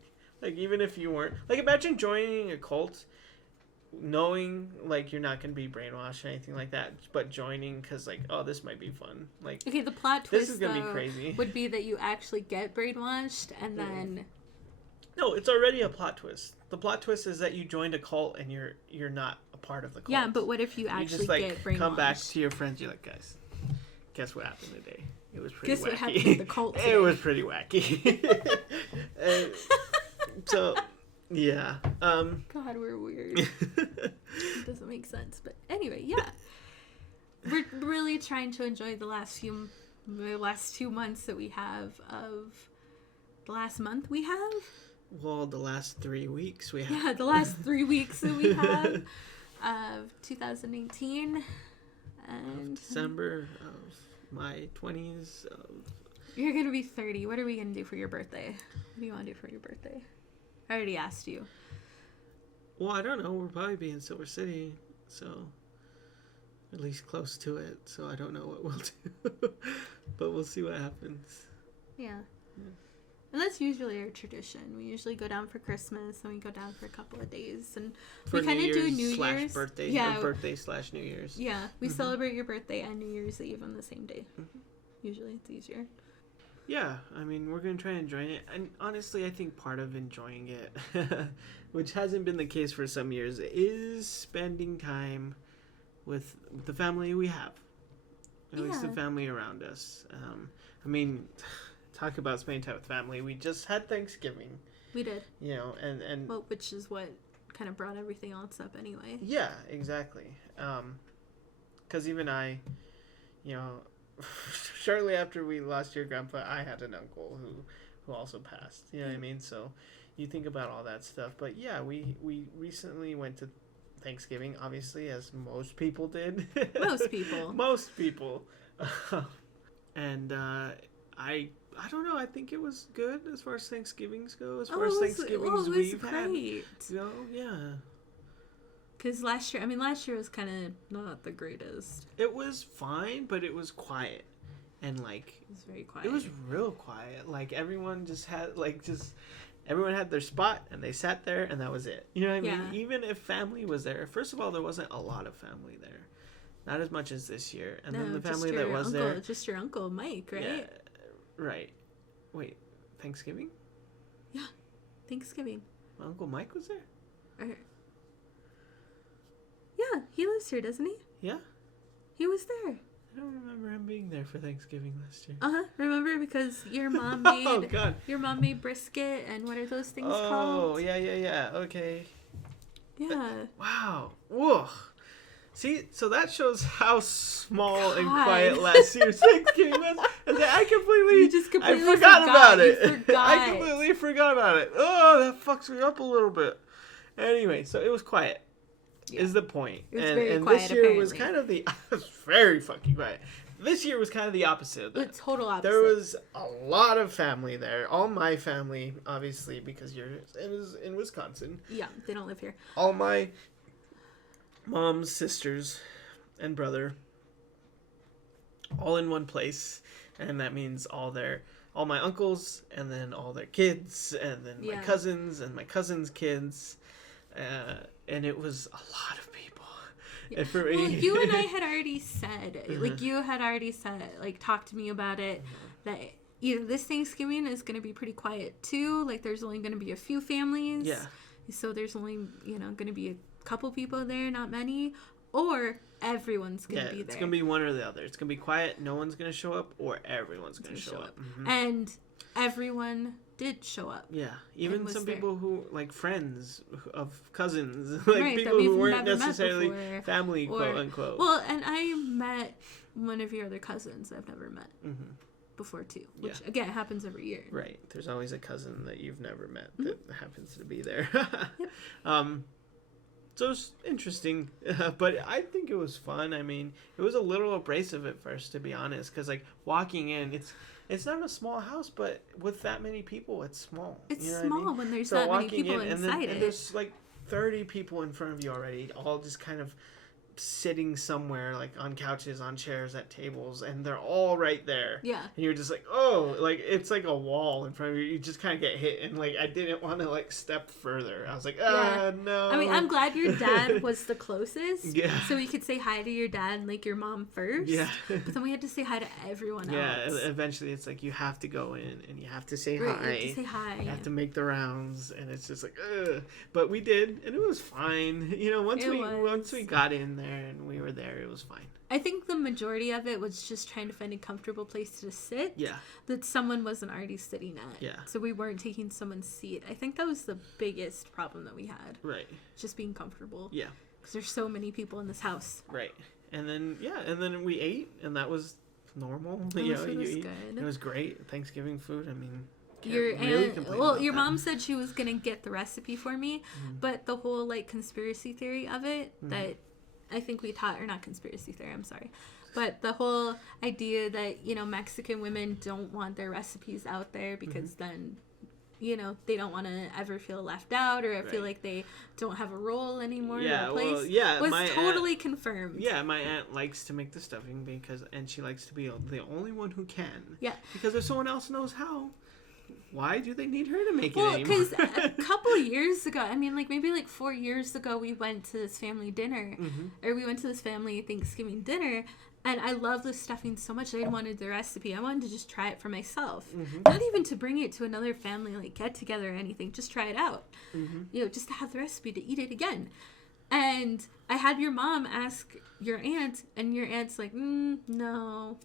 even if you weren't, like, imagine joining a cult, knowing like you're not gonna be brainwashed or anything like that, but joining because like, oh, this might be fun. Like, okay, the plot twist this is gonna be crazy. Would be that you actually get brainwashed and then. No, it's already a plot twist. The plot twist is that you joined a cult and you're not a part of the cult. Yeah, but what if you actually just, like, get brainwashed? Come back to your friends. You're like, guys, guess what happened today? It was pretty wacky. Guess what happened with the cult today? It was pretty wacky. So, yeah. God, we're weird. It doesn't make sense, but anyway, yeah. We're really trying to enjoy the last 2 months that we have of the last month we have. Well, the last 3 weeks we have. Yeah, the last 3 weeks that we have of 2018. And December of my 20s. You're going to be 30. What are we going to do for your birthday? What do you want to do for your birthday? I already asked you. Well, I don't know. We'll probably be in Silver City, so at least close to it. So I don't know what we'll do, but we'll see what happens. Yeah. And that's usually our tradition. We usually go down for Christmas, and we go down for a couple of days, and For we kind of do New /birthday, Year's. birthday / New Year's. Yeah, we celebrate your birthday and New Year's Eve on the same day. Usually, it's easier. Yeah, I mean, we're going to try and enjoy it. And honestly, I think part of enjoying it, which hasn't been the case for some years, is spending time with the family we have. At least the family around us. I mean, talk about spending time with family. We just had Thanksgiving. We did. You know, and well, which is what kind of brought everything else up anyway. Yeah, exactly. Because even I, you know, shortly after we lost your grandpa, I had an uncle who also passed. You know what I mean? So you think about all that stuff. But yeah, we recently went to Thanksgiving, obviously, as most people did. Most people. And I I don't know. I think it was good as far as Thanksgivings go. As Oh, far as it was Thanksgivings we've great. had. You know, yeah. Because last year was kind of not the greatest. It was fine, but it was quiet. And, like... It was very quiet. It was real quiet. Like, everyone just had, everyone had their spot, and they sat there, and that was it. You know what I mean? Yeah. Even if family was there. First of all, there wasn't a lot of family there. Not as much as this year. And then the family that was there... Just your uncle, Mike, right? Yeah, right. Wait, Thanksgiving? Yeah, Thanksgiving. My Uncle Mike was there? Yeah, he lives here, doesn't he? Yeah? He was there. I don't remember him being there for Thanksgiving last year. Remember, because your mom made Oh, God. Your mom made brisket, and what are those things called? Oh, yeah. Okay. Yeah. Wow. Whoa. See, so that shows how small and quiet last year's Thanksgiving was. And I completely forgot about it. I completely forgot about it. Oh, that fucks me up a little bit. Anyway, so it was quiet. Yeah. Is the point. It was very quiet, this year apparently. was kind of very fucking quiet. This year was kind of the opposite of that. The total opposite. There was a lot of family there. All my family, obviously, because you're in Wisconsin. Yeah, they don't live here. All my mom's sisters and brother, all in one place. And that means all my uncles, and then all their kids, and then my cousins, and my cousins' kids. And it was a lot of people. Yeah. And for me... Well, you and I had already said, talked to me about it, that this Thanksgiving is going to be pretty quiet too. Like, there's only going to be a few families. Yeah. So there's only, going to be a couple people there, not many. Or everyone's going to be there. It's going to be one or the other. It's going to be quiet, no one's going to show up, or everyone's going to show up. Mm-hmm. And everyone did show up. Yeah, even some people who, like, friends of cousins, people who weren't necessarily family, quote unquote. Well, and I met one of your other cousins I've never met before too, which again happens every year. Right, there's always a cousin that you've never met that happens to be there. Yep. So it's interesting, but I think it was fun. I mean, it was a little abrasive at first, to be honest, because, like, walking in, it's not a small house, but with that many people, it's small. It's you know small what I mean? when there's that many people inside it. And there's, like, 30 people in front of you already, all just kind of sitting somewhere, like, on couches, on chairs, at tables, and they're all right there. Yeah. And you're just like, oh, like, it's like a wall in front of you. You just kind of get hit, and, like, I didn't want to, like, step further. I was like, no. I mean, I'm glad your dad was the closest. Yeah. So we could say hi to your dad and, like, your mom first. Yeah. But then we had to say hi to everyone else. Yeah, eventually it's like you have to go in, and you have to say hi. You have to say hi. You have to make the rounds, and it's just like, ugh. But we did, and it was fine. You know, once we got in there and we were there, it was fine. I think the majority of it was just trying to find a comfortable place to sit. Yeah. That someone wasn't already sitting at. Yeah. So we weren't taking someone's seat. I think that was the biggest problem that we had. Right. Just being comfortable. Yeah. Because there's so many people in this house. Right. And then we ate, and that was normal. Food was good. It was great. Thanksgiving food, I mean... Your mom said she was going to get the recipe for me, but the whole, like, conspiracy theory of it that I think we taught, or not conspiracy theory, I'm sorry, but the whole idea that, Mexican women don't want their recipes out there because then, they don't want to ever feel left out or feel like they don't have a role anymore in the place. Was totally confirmed. Yeah, my aunt likes to make the stuffing and she likes to be the only one who can. Yeah. Because if someone else knows how, why do they need her to make it anymore? Well, because a couple of years ago, maybe 4 years ago, we went to this family dinner, or we went to this family Thanksgiving dinner, and I love the stuffing so much. I wanted the recipe. I wanted to just try it for myself. Not even to bring it to another family, like, get together or anything. Just try it out. Just to have the recipe to eat it again. And I had your mom ask your aunt, and your aunt's like, no.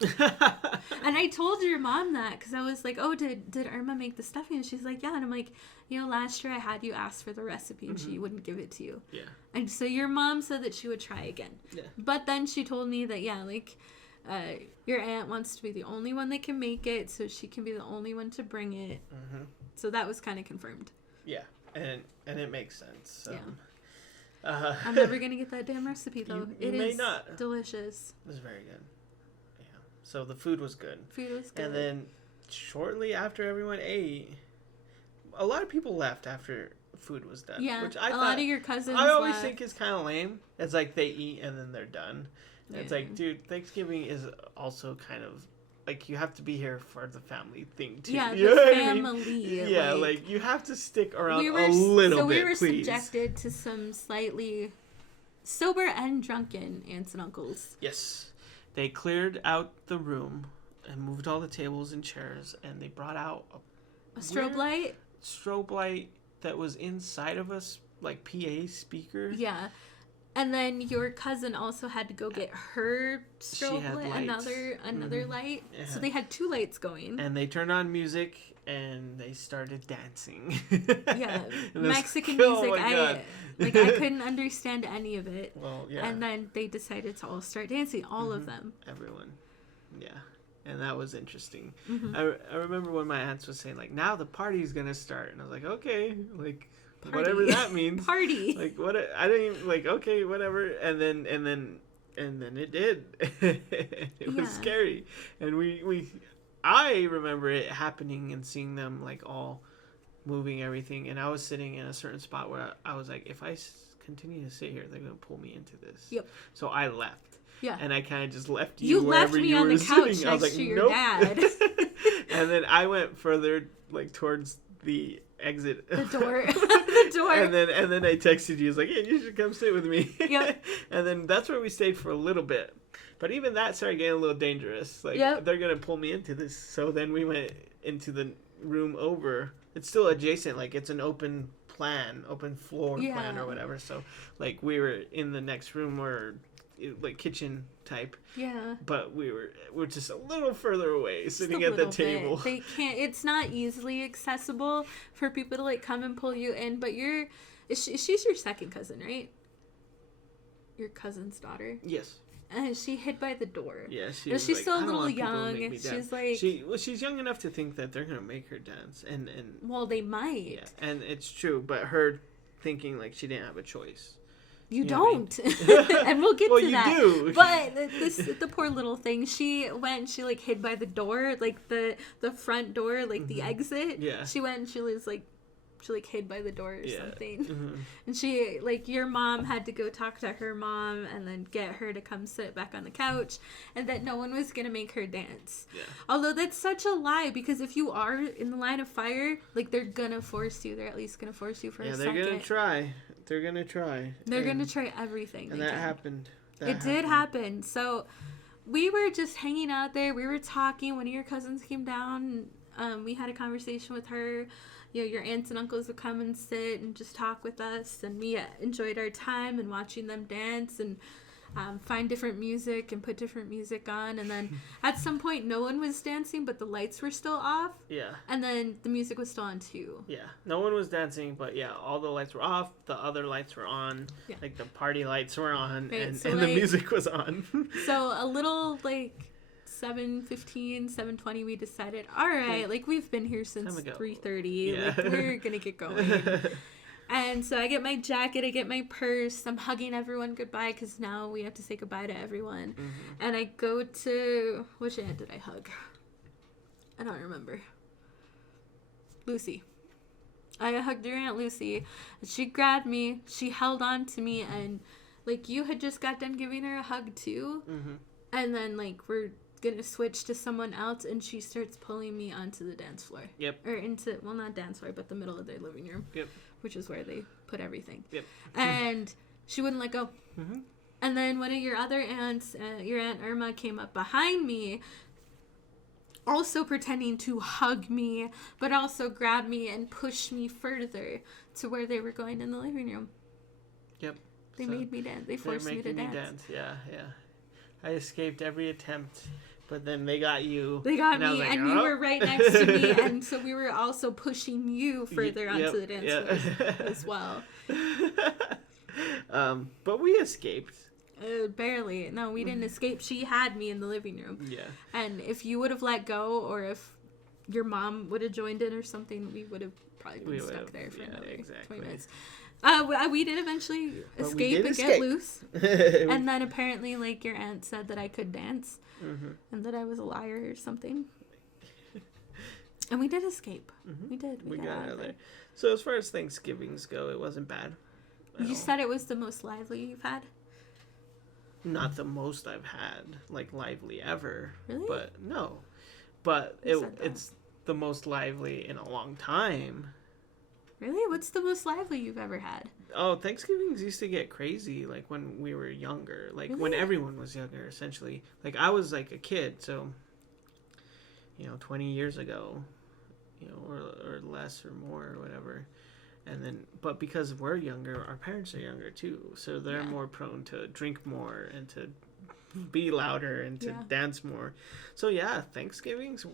And I told your mom that because I was like, oh, did Irma make the stuffing? And she's like, yeah. And I'm like, last year I had you ask for the recipe and she wouldn't give it to you. Yeah. And so your mom said that she would try again. Yeah. But then she told me that, your aunt wants to be the only one that can make it, so she can be the only one to bring it. So that was kind of confirmed. Yeah. And it makes sense. Yeah. I'm never going to get that damn recipe, though. You may not. Delicious. It was very good. So the food was good. Food was good. And then shortly after everyone ate, a lot of people left after food was done. Yeah, which I a thought, lot of your cousins I always left. think is kind of lame. It's like they eat and then they're done. And it's like, dude, Thanksgiving is also kind of like you have to be here for the family thing too. Yeah, you the know family. what I mean? Yeah, like you have to stick around a little bit, So we were please. subjected to some slightly sober and drunken aunts and uncles. Yes. They cleared out the room and moved all the tables and chairs, and they brought out A strobe light? Strobe light that was inside of us, like PA speaker. Yeah. And then your cousin also had to go get her strobe light, another light. Yeah. So they had 2 lights going. And they turned on music and they started dancing. Yeah, Mexican music. I couldn't understand any of it. Well, yeah. And then they decided to all start dancing, all of them. Everyone. Yeah. And that was interesting. Mm-hmm. I remember when my aunts was saying, like, now the party's gonna start. And I was like, okay, like, Party. whatever that means. Party. Like, what? I didn't even, like, okay, whatever. And then it did. It was scary. And I remember it happening and seeing them, like, all moving everything. And I was sitting in a certain spot where I was like, if I continue to sit here, they're gonna pull me into this. Yep. So I left. Yeah. And I kind of just left you wherever left me you on were the couch sitting. next I was like, to your nope. dad. And then I went further, like, towards the exit. The door. The door. And then I texted you. I was like, hey, you should come sit with me. Yep. And then that's where we stayed for a little bit. But even that started getting a little dangerous. Like, they're going to pull me into this. So then we went into the room over. It's still adjacent. Like, it's an open floor plan or whatever. So, like, we were in the next room or, like, kitchen type. Yeah. But we're just a little further away, sitting at the table. They can't. It's not easily accessible for people to, like, come and pull you in. But she's your second cousin, right? Your cousin's daughter. Yes. And she hid by the door. Yeah, she's like, still a little young. She's like, she's young enough to think that they're gonna make her dance, and well, they might. Yeah, and it's true, but her thinking like she didn't have a choice. You don't. And we'll get to that. You do. But the poor little thing, she like hid by the door, like the front door, like the exit. Yeah. She went and she hid by the door or something. Mm-hmm. And she, like, your mom had to go talk to her mom and then get her to come sit back on the couch, and that no one was going to make her dance. Yeah. Although that's such a lie, because if you are in the line of fire, like, they're going to force you. They're at least going to force you for a second. Yeah, they're going to try. They're going to try. They're going to try everything. And that happened. It did happen. So we were just hanging out there. We were talking. One of your cousins came down. We had a conversation with her. You know, your aunts and uncles would come and sit and just talk with us, and we enjoyed our time and watching them dance and find different music and put different music on. And then at some point, no one was dancing, but the lights were still off. Yeah. And then the music was still on too. Yeah. No one was dancing, but yeah, all the lights were off. The other lights were on. Yeah. Like the party lights were on, right, and the music was on. So a little, like, 7:15, 7:20, we decided, all right, like, we've been here since 3:30. Yeah. Like, we're gonna get going. And so I get my jacket, I get my purse, I'm hugging everyone goodbye, because now we have to say goodbye to everyone. Mm-hmm. And I go to, which aunt did I hug? I don't remember. Lucy. I hugged your Aunt Lucy. She grabbed me, she held on to me, and, like, you had just got done giving her a hug too. Mm-hmm. And then, like, we're gonna switch to someone else, and she starts pulling me onto the dance floor. Yep. Or into, well, not dance floor, but the middle of their living room. Yep. Which is where they put everything. Yep. And she wouldn't let go. Mm-hmm. And then one of your other aunts, your Aunt Irma, came up behind me, also pretending to hug me, but also grab me and push me further to where they were going in the living room. Yep. They made me dance. They forced me to dance. Yeah, yeah. I escaped every attempt. But then they got you. They got me, and you were right next to me, and so we were also pushing you further onto the dance floor as well. But we escaped. Barely. No, we didn't escape. She had me in the living room. Yeah. And if you would have let go, or if your mom would have joined in or something, we would have probably been stuck there for another 20 minutes. We did eventually escape and get loose. And then apparently, like, your aunt said that I could dance and that I was a liar or something. And we did escape. We did. We got out of there. So as far as Thanksgivings go, it wasn't bad. You said it was the most lively you've had? Not the most I've had, like, lively ever. Really? But no. But it's the most lively in a long time. Really? What's the most lively you've ever had? Oh, Thanksgivings used to get crazy, like, when we were younger. Like, really? when everyone was younger, essentially. Like, I was, like, a kid, so, 20 years ago, or less or more or whatever. And then, but because we're younger, our parents are younger, too. So they're more prone to drink more and to be louder and to dance more. So yeah, Thanksgivings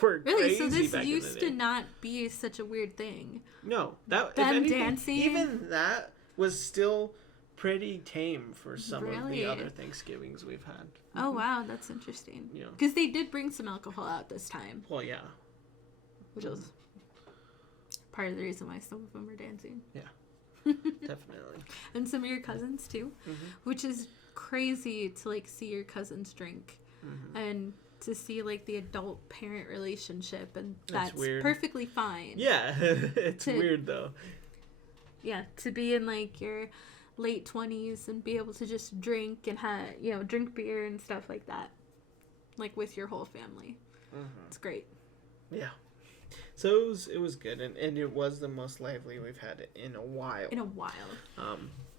were really crazy. So this back used in the to day. not be such a weird thing. No, that them if anything, dancing, even that was still pretty tame for some of really? the other Thanksgivings we've had. Oh wow, that's interesting. Yeah, because they did bring some alcohol out this time. Well, yeah, which was part of the reason why some of them were dancing. Yeah, definitely. And some of your cousins too, which is crazy to like see your cousins drink and to see like the adult parent relationship, and that's perfectly fine. Yeah, it's weird though. Yeah, to be in like your late 20s and be able to just drink and drink beer and stuff like that, like with your whole family. It's great. Yeah. So it was good, and it was the most lively we've had in a while.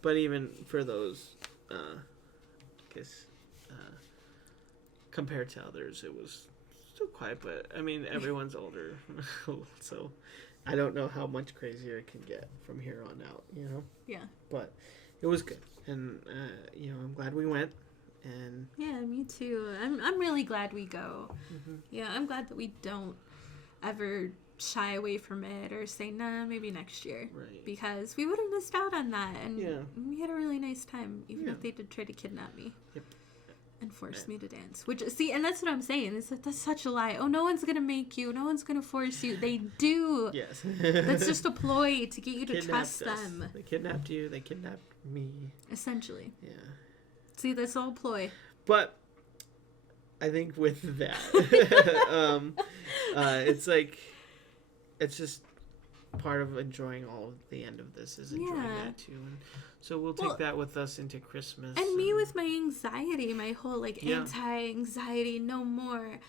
But even for those, compared to others, it was still quiet. But I mean, everyone's older, so I don't know how much crazier it can get from here on out. Yeah. But it was good, and I'm glad we went. And yeah, me too. I'm really glad we go. Yeah, I'm glad that we don't ever shy away from it or say nah, maybe next year, right? Because we would have missed out on that, and we had a really nice time, even if they did try to kidnap me and force me to dance. Which and that's what I'm saying. Is that that's such a lie. Oh, no one's gonna make you. No one's gonna force you. They do. Yes. That's just a ploy to get you to trust them. They kidnapped you. They kidnapped me. Essentially. Yeah. See, that's all ploy. But I think with that, it's like, it's just part of enjoying all of the end of this is enjoying that too. And so we'll take that with us into Christmas. And me with my anxiety, my whole anti-anxiety, no more.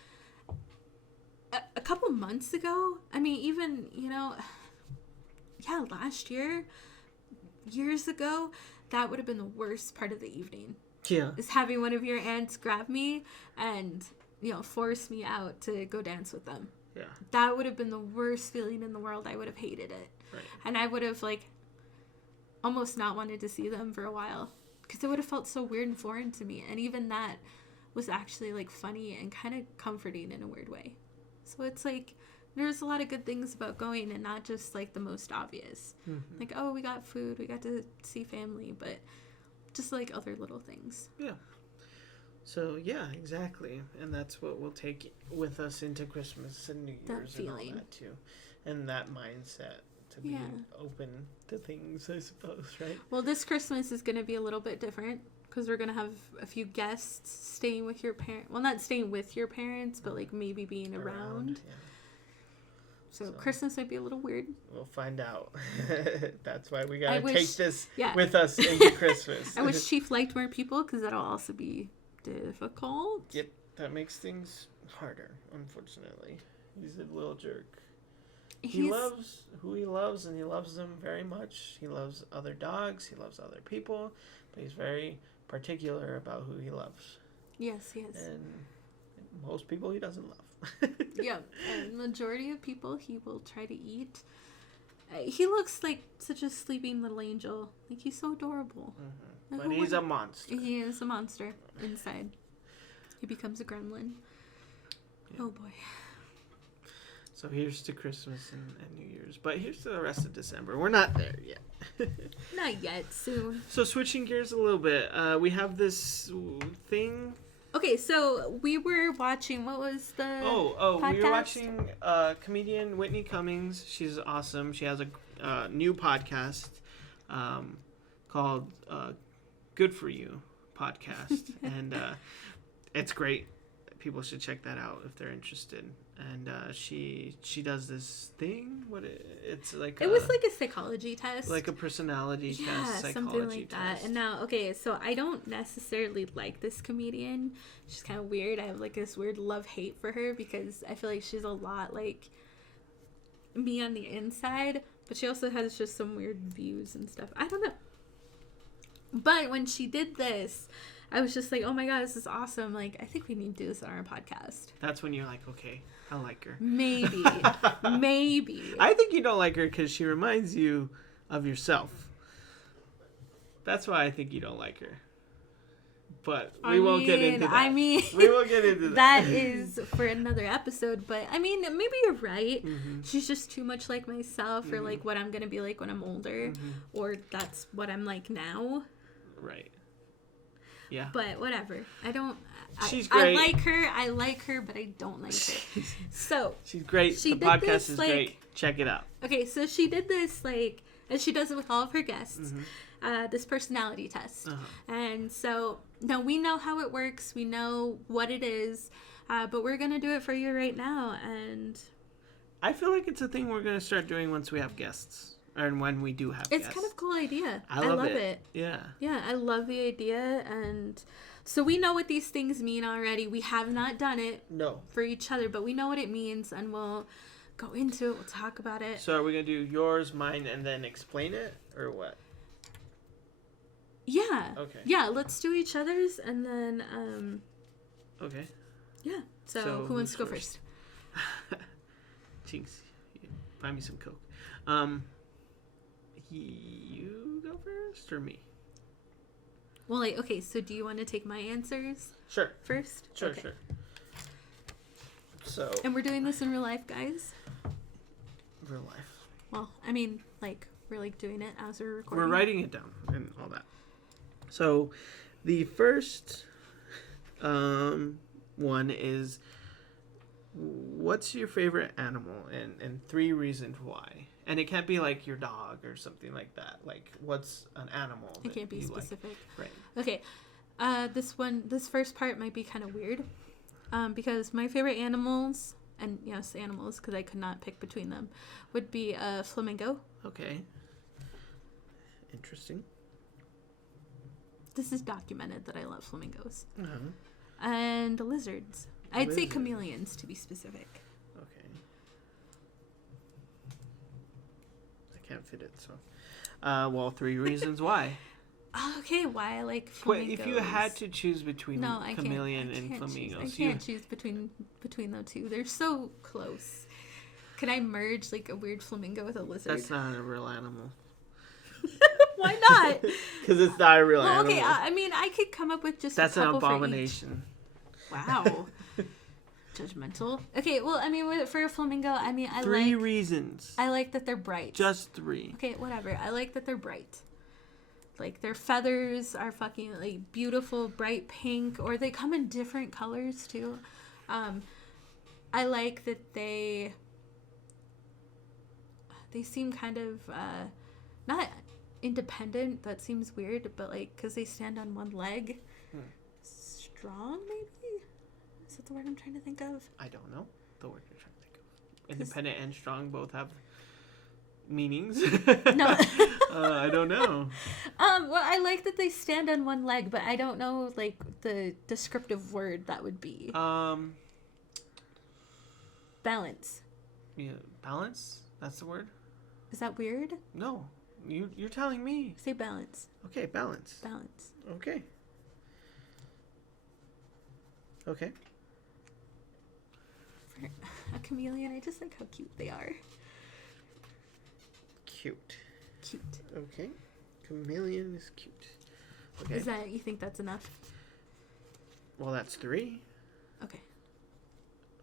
A couple months ago, I mean, even, last year, years ago, that would have been the worst part of the evening. Yeah. Is having one of your aunts grab me and, force me out to go dance with them. Yeah. That would have been the worst feeling in the world. I would have hated it. Right. And I would have, almost not wanted to see them for a while. Because it would have felt so weird and foreign to me. And even that was actually, funny and kind of comforting in a weird way. So it's there's a lot of good things about going and not just, the most obvious. We got food, we got to see family, but just, other little things. Yeah. So, yeah, exactly. And that's what we'll take with us into Christmas and New Year's and all that, too. And that mindset to be open to things, I suppose, right? Well, this Christmas is going to be a little bit different because we're going to have a few guests staying with your parents. Well, not staying with your parents, but, maybe being around. Yeah. So Christmas might be a little weird. We'll find out. That's why we got to take this Yeah. with us into Christmas. I wish Chief liked more people, because that'll also be difficult. Yep, that makes things harder, unfortunately. He's a little jerk. He loves who he loves, and he loves them very much. He loves other dogs, he loves other people, but he's very particular about who he loves. Yes, he is. And most people he doesn't love. Yeah, and majority of people he will try to eat. He looks like such a sleeping little angel. He's so adorable. But he's a monster. He is a monster inside. He becomes a gremlin. Yeah. Oh boy. So here's to Christmas and New Year's. But here's to the rest of December. We're not there yet. Not yet. Soon. So switching gears a little bit. We have this thing Okay, so we were watching, what was the podcast? We were watching comedian Whitney Cummings. She's awesome. She has a new podcast called Good For You podcast. And it's great. People should check that out if they're interested. And she does this thing. It's like it was like a psychology test, like a personality test, psychology something like that. test. And now, okay, so I don't necessarily like this comedian. She's kind of weird. I have like this weird love-hate for her because I feel like she's a lot like me on the inside, but she also has just some weird views and stuff. I don't know. But when she did this, I was just like, oh my god, this is awesome. Like, I think we need to do this on our podcast. That's when you're like, okay, I like her. Maybe. Maybe. I think you don't like her because she reminds you of yourself. That's why I think you don't like her. But we won't get into that. We won't get into that. That is for another episode. But, I mean, maybe you're right. Mm-hmm. She's just too much like myself, or like what I'm going to be like when I'm older. Mm-hmm. Or that's what I'm like now. Right. Yeah. But whatever. She's great. I like her, but I don't like her. So she's great. The podcast is great. Check it out. Okay, so she did this, like, and she does it with all of her guests, this personality test. And so now we know how it works. We know what it is, but we're going to do it for you right now. And I feel like it's a thing we're going to start doing once we have guests. Or when we do have guests. It's kind of a cool idea. I love it. Yeah. Yeah, I love the idea. And so we know what these things mean already. We have not done it for each other, but we know what it means, and we'll go into it. We'll talk about it. So are we going to do yours, mine, and then explain it? Or what? Yeah. Okay. Yeah, let's do each other's, and then... Okay. Yeah. So who wants to go first? Jinx. Find me some Coke. You go first or me? Well, like, okay, so do you want to take my answers? Sure. First? Sure, okay. sure. So. And we're doing this in real life, guys? Real life. Well, I mean, like, we're like doing it as we're recording. We're writing it down and all that. So, the first one is, what's your favorite animal and 3 reasons why? And it can't be like your dog or something like that. Like, what's an animal? It can't be specific. Like? Right. Okay. This first part might be kind of weird. Because my favorite animals, and yes, animals, because I could not pick between them, would be a flamingo. Okay. Interesting. This is documented that I love flamingos. Uh-huh. And lizards. I'd say chameleons, to be specific. Okay. I can't fit it, so. Well, 3 reasons why. Okay, why I like flamingos. If you had to choose between chameleon and flamingos. I can't choose between the two. They're so close. Could I merge like a weird flamingo with a lizard? That's not a real animal. Why not? Because it's not a real animal. Okay, I mean, I could come up with just That's a couple an abomination. Wow. Judgmental. Okay, well, I mean, for a flamingo, I mean, I 3 reasons. I like that they're bright. Just 3. Okay, whatever. I like that they're bright. Like, their feathers are fucking, like, beautiful, bright pink, or they come in different colors, too. I like that they seem kind of, not independent, that seems weird, but, like, because they stand on one leg. Strong, maybe? Is that the word I'm trying to think of? I don't know the word you're trying to think of. Independent and strong both have meanings. No. I don't know. Well, I like that they stand on one leg, but I don't know, like, the descriptive word that would be. Balance. Yeah, balance? That's the word? Is that weird? No. You're telling me. Say balance. Okay, balance. Balance. Okay. Okay. For a chameleon, I just like how cute they are. Cute. Cute. Okay. Chameleon is cute. Okay. Is that, you think that's enough? Well, that's 3. Okay.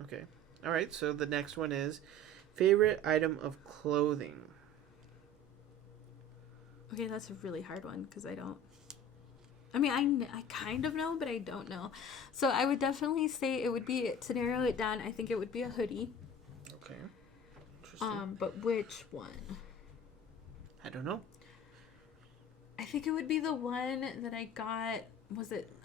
Okay. All right, so the next one is favorite item of clothing. Okay, that's a really hard one because I don't. I mean, I kind of know, but I don't know. So I would definitely say it would be, to narrow it down, I think it would be a hoodie. Okay. Interesting. But which one? I don't know. I think it would be the one that I got,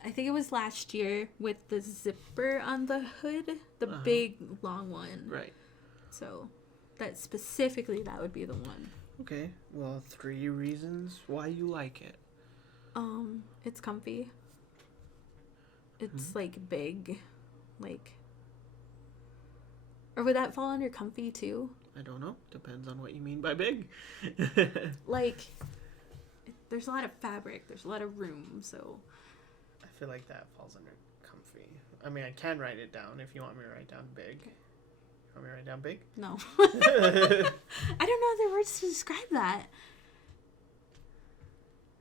I think it was last year with the zipper on the hood, the big long one. Right. So that would be the one. Okay. Well, 3 reasons why you like it. It's comfy. It's like big, like, or would that fall under comfy too? I don't know. Depends on what you mean by big. Like, there's a lot of fabric. There's a lot of room, so. I feel like that falls under comfy. I mean, I can write it down if you want me to write down big. Okay. You want me to write down big? No. I don't know other words to describe that.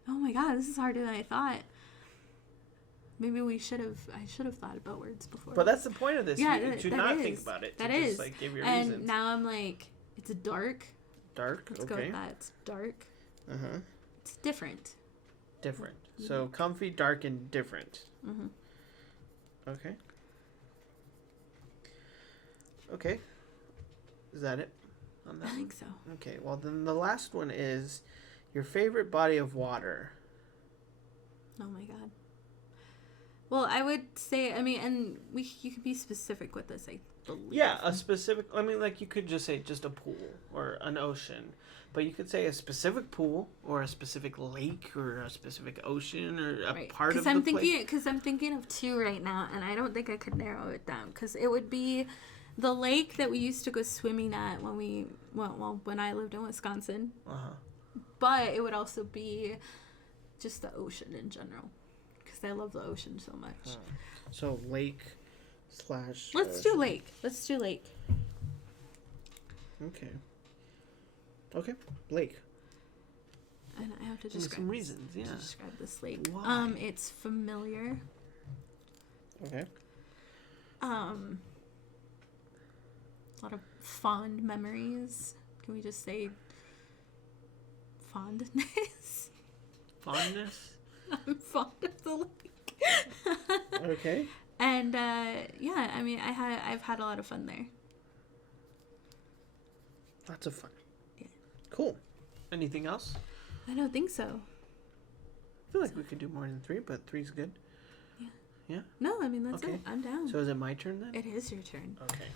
Oh my god, this is harder than I thought. Maybe I should have thought about words before. But that's the point of this. Yeah, you should not think about it. That just, is. Like, give your and reasons. now I'm like, it's a dark. Dark. Let's go with that. It's dark. It's different. Different. So comfy, dark, and different. Okay. Okay. Is that it on that? I think so. Okay. Well, then the last one is your favorite body of water. Oh my god. Well, I would say, I mean, and you could be specific with this, I believe. Yeah, a specific. I mean, like, you could just say just a pool or an ocean, but you could say a specific pool or a specific lake or a specific ocean or a part of the place. Because I'm thinking of two right now, and I don't think I could narrow it down. Because it would be the lake that we used to go swimming at when I lived in Wisconsin. But it would also be just the ocean in general. Because I love the ocean so much. So lake / Let's do lake. Okay, lake. And I have to Give me describe some reasons. Yeah. to describe this lake. Why? It's familiar. Okay. A lot of fond memories. Can we just say fondness? Fondness. I'm fond of the lake. Okay. And yeah, I mean, I've had a lot of fun there. Lots of fun. Yeah. Cool. Anything else? I don't think so. I feel like we could do more than 3, but 3's good. Yeah. Yeah? No, I mean, that's Okay. it. I'm down. So is it my turn then? It is your turn. Okay.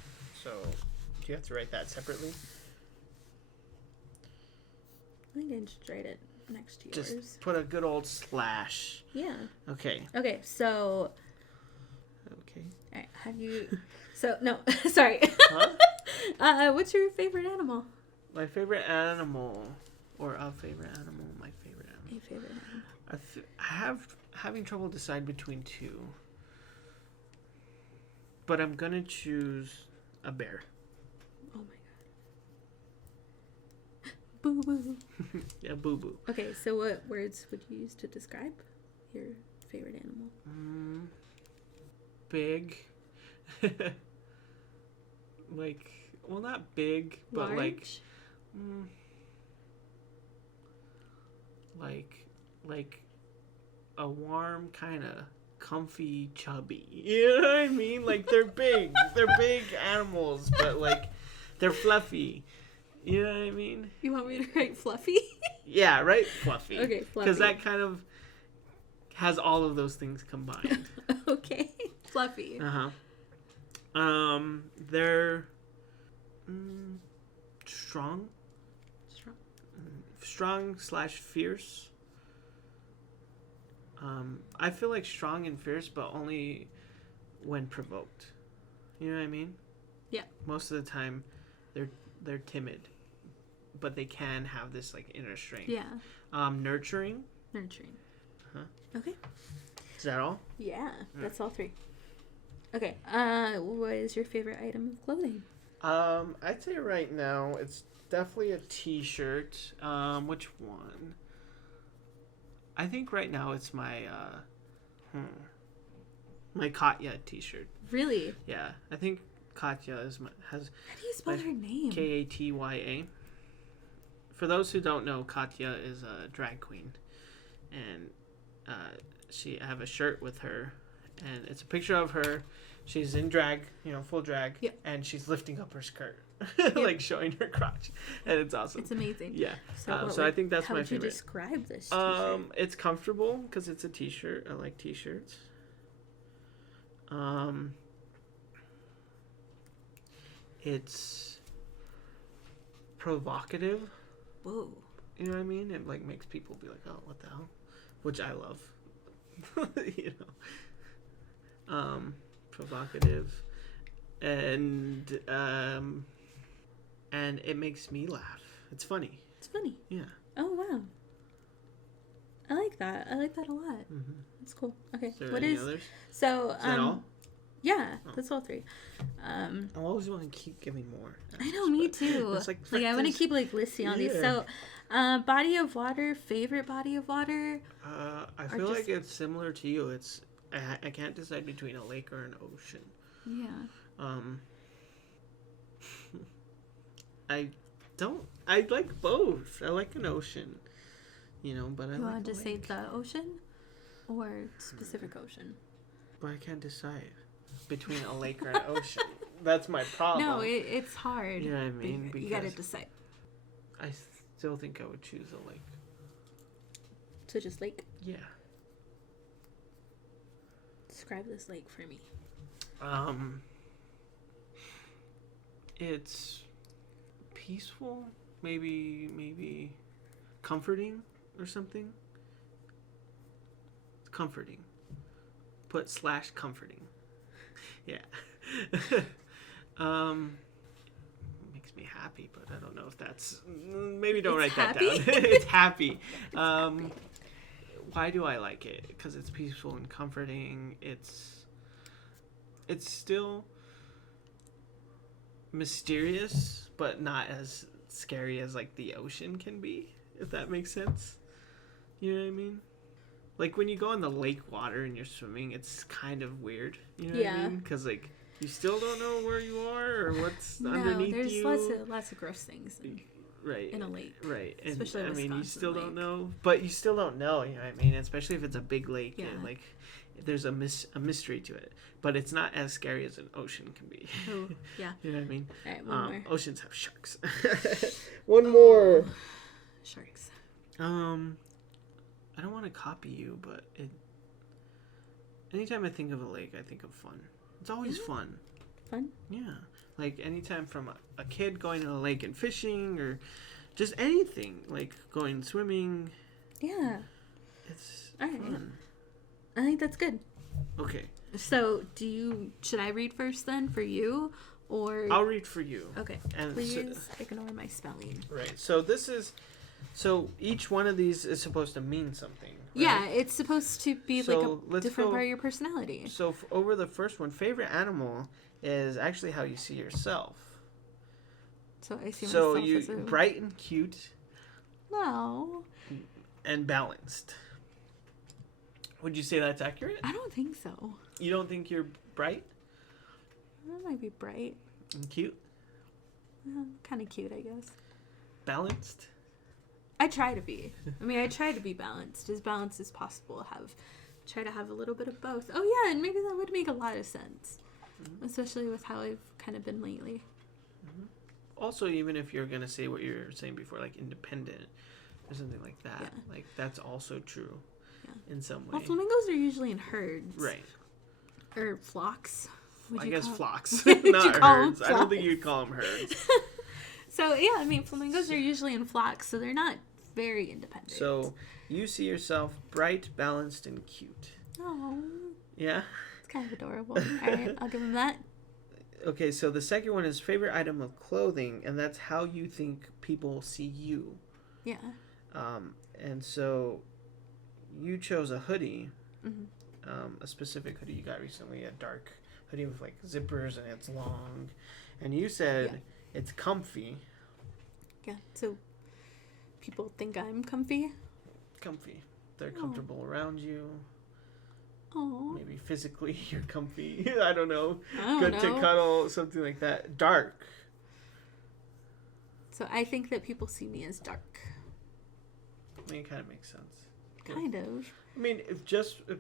So do you have to write that separately? I think I just write it next to yours. Just put a good old slash. Yeah. Okay. Okay, so... Okay. All right, have you... So, no, sorry. Huh? What's your favorite animal? My favorite animal, or a favorite animal, my favorite animal. A favorite animal. I have having trouble decide between 2. But I'm gonna choose a bear. Oh my god. Boo boo. Yeah, boo boo. Okay, so what words would you use to describe your favorite animal? Big. Like, well, not big, but Large? like a warm, kind of comfy, chubby. You know what I mean? Like, they're big. They're big animals, but like they're fluffy. You know what I mean? You want me to write fluffy? Yeah, right? Fluffy. Okay, fluffy. Because that kind of has all of those things combined. Okay, fluffy. They're strong. Strong / fierce. I feel like strong and fierce, but only when provoked. You know what I mean? Yeah. Most of the time, they're timid, but they can have this like inner strength. Yeah. Nurturing. Okay. Is that all? Yeah, that's all 3. Okay. What is your favorite item of clothing? I'd say right now it's definitely a t-shirt. Which one? I think right now it's my my Katya t-shirt. Really? Yeah, I think Katya has. How do you spell her name? Katya. For those who don't know, Katya is a drag queen, and I have a shirt with her, and it's a picture of her. She's in drag, full drag, Yep. and she's lifting up her skirt, Yep. like showing her crotch, and it's awesome. It's amazing. Yeah. So I think that's my How would you favorite. describe this t-shirt? It's comfortable because it's a t-shirt. I like t-shirts. It's provocative. Whoa. You know what I mean? It like makes people be like, "Oh, what the hell?" Which I love. Provocative, and it makes me laugh. It's funny. It's funny. Yeah. Oh, wow. I like that. I like that a lot. Mm-hmm. That's cool. Okay. Is there What any is others? so? Is that all? Yeah, Oh. that's all 3. I always want to keep giving more. I know, me But too. it's like I want to this- keep listing all these. Yeah. So, body of water, favorite body of water. I Or feel just- like it's similar to you. It's I can't decide between a lake or an ocean. Yeah. I like both. I like an ocean, but I You like want a to say lake. the ocean, or specific ocean? But I can't decide between a lake or an ocean. That's my problem. No, it's hard. You know what I But mean? You gotta Because decide. I still think I would choose a lake. So just lake. Yeah. Describe this lake for me. It's peaceful, maybe comforting or something. Comforting. Put / comforting. Yeah. Makes me happy, but I don't know if that's maybe don't It's write happy? that down. It's happy. Happy. Why do I like it? Because it's peaceful and comforting. It's still mysterious, but not as scary as like the ocean can be, if that makes sense. You know what I mean? Like when you go in the lake water and you're swimming, it's kind of weird. You know what I Yeah. mean? Because like you still don't know where you are or what's No, underneath there's you. lots of gross things Right. in a lake. Right. And Especially a I mean, you Wisconsin still lake. don't know, but you still don't know, you know what I mean? Especially if it's a big lake, Yeah. and, like there's a mystery to it, but it's not as scary as an ocean can be. Oh, yeah. You know what I mean? All right, one more. Oceans have sharks. One more. Sharks. I don't want to copy you, but anytime I think of a lake, I think of fun. It's always fun. Fun? Yeah. Like anytime from a kid going to the lake and fishing, or just anything, like going swimming. Yeah. It's All right. fun. I think that's good. Okay. So, should I read first then for you, or? I'll read for you. Okay. And Please ignore my spelling. Right. So each one of these is supposed to mean something. Right? Yeah, it's supposed to be So, like a let's different go- part of your personality. So over the first one, favorite animal is actually how you see yourself. So I see So myself you as a bright and cute no. and balanced. Would you say that's accurate? I don't think so. You don't think you're bright That might be bright. and cute, Kind of cute, I guess. balanced? I try to be. I try to be balanced as possible. Try to have a little bit of both. Oh yeah, and maybe that would make a lot of sense, especially with how I've kind of been lately. Also, even if you're gonna say what you're saying before, like independent or something like that, Yeah. like that's also true in some way. Well, flamingos are usually in herds, Right. Or flocks. Would I you guess call- flocks, Would you not call 'em herds. I don't think flocks? you'd call them herds. So yeah, flamingos are usually in flocks, so they're not very independent. So you see yourself bright, balanced, and cute. Oh, Yeah? it's kind of adorable. All right, I'll give him that. Okay, so the second one is favorite item of clothing, and that's how you think people see you. Yeah. And so you chose a hoodie, Mm-hmm. a specific hoodie you got recently, a dark hoodie with like zippers and it's long. And you said it's comfy. Yeah. So people think I'm comfy. Comfy. They're comfortable around you. Oh. Maybe physically you're comfy. I don't know. I don't Good know. to cuddle, something like that. Dark. So I think that people see me as dark. I mean, it kind of makes sense. Kind of. I mean, if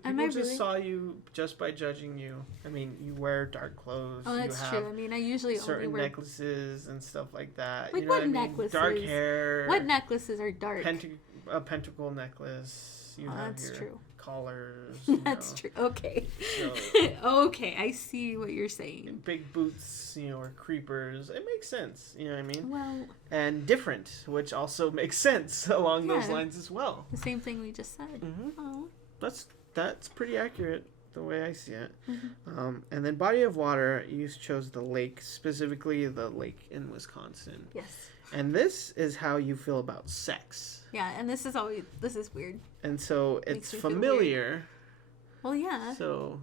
people just saw you just by judging you, I mean, you wear dark clothes. Oh, that's true. I mean, I usually certain only wear necklaces and stuff like that. Like, you know what I mean? necklaces? Dark hair. What necklaces are dark? A pentacle necklace. You have that's your true. collars. That's true. Okay. So, okay, I see what you're saying. big boots, or creepers. It makes sense. You know what I mean? Well, and different, which also makes sense along those lines as well. The same thing we just said. Mm-hmm. Oh. That's pretty accurate the way I see it. Mm-hmm. And then body of water, you chose the lake, specifically the lake in Wisconsin. Yes. And this is how you feel about sex. Yeah, and this is weird. And so it's familiar. Well, yeah. So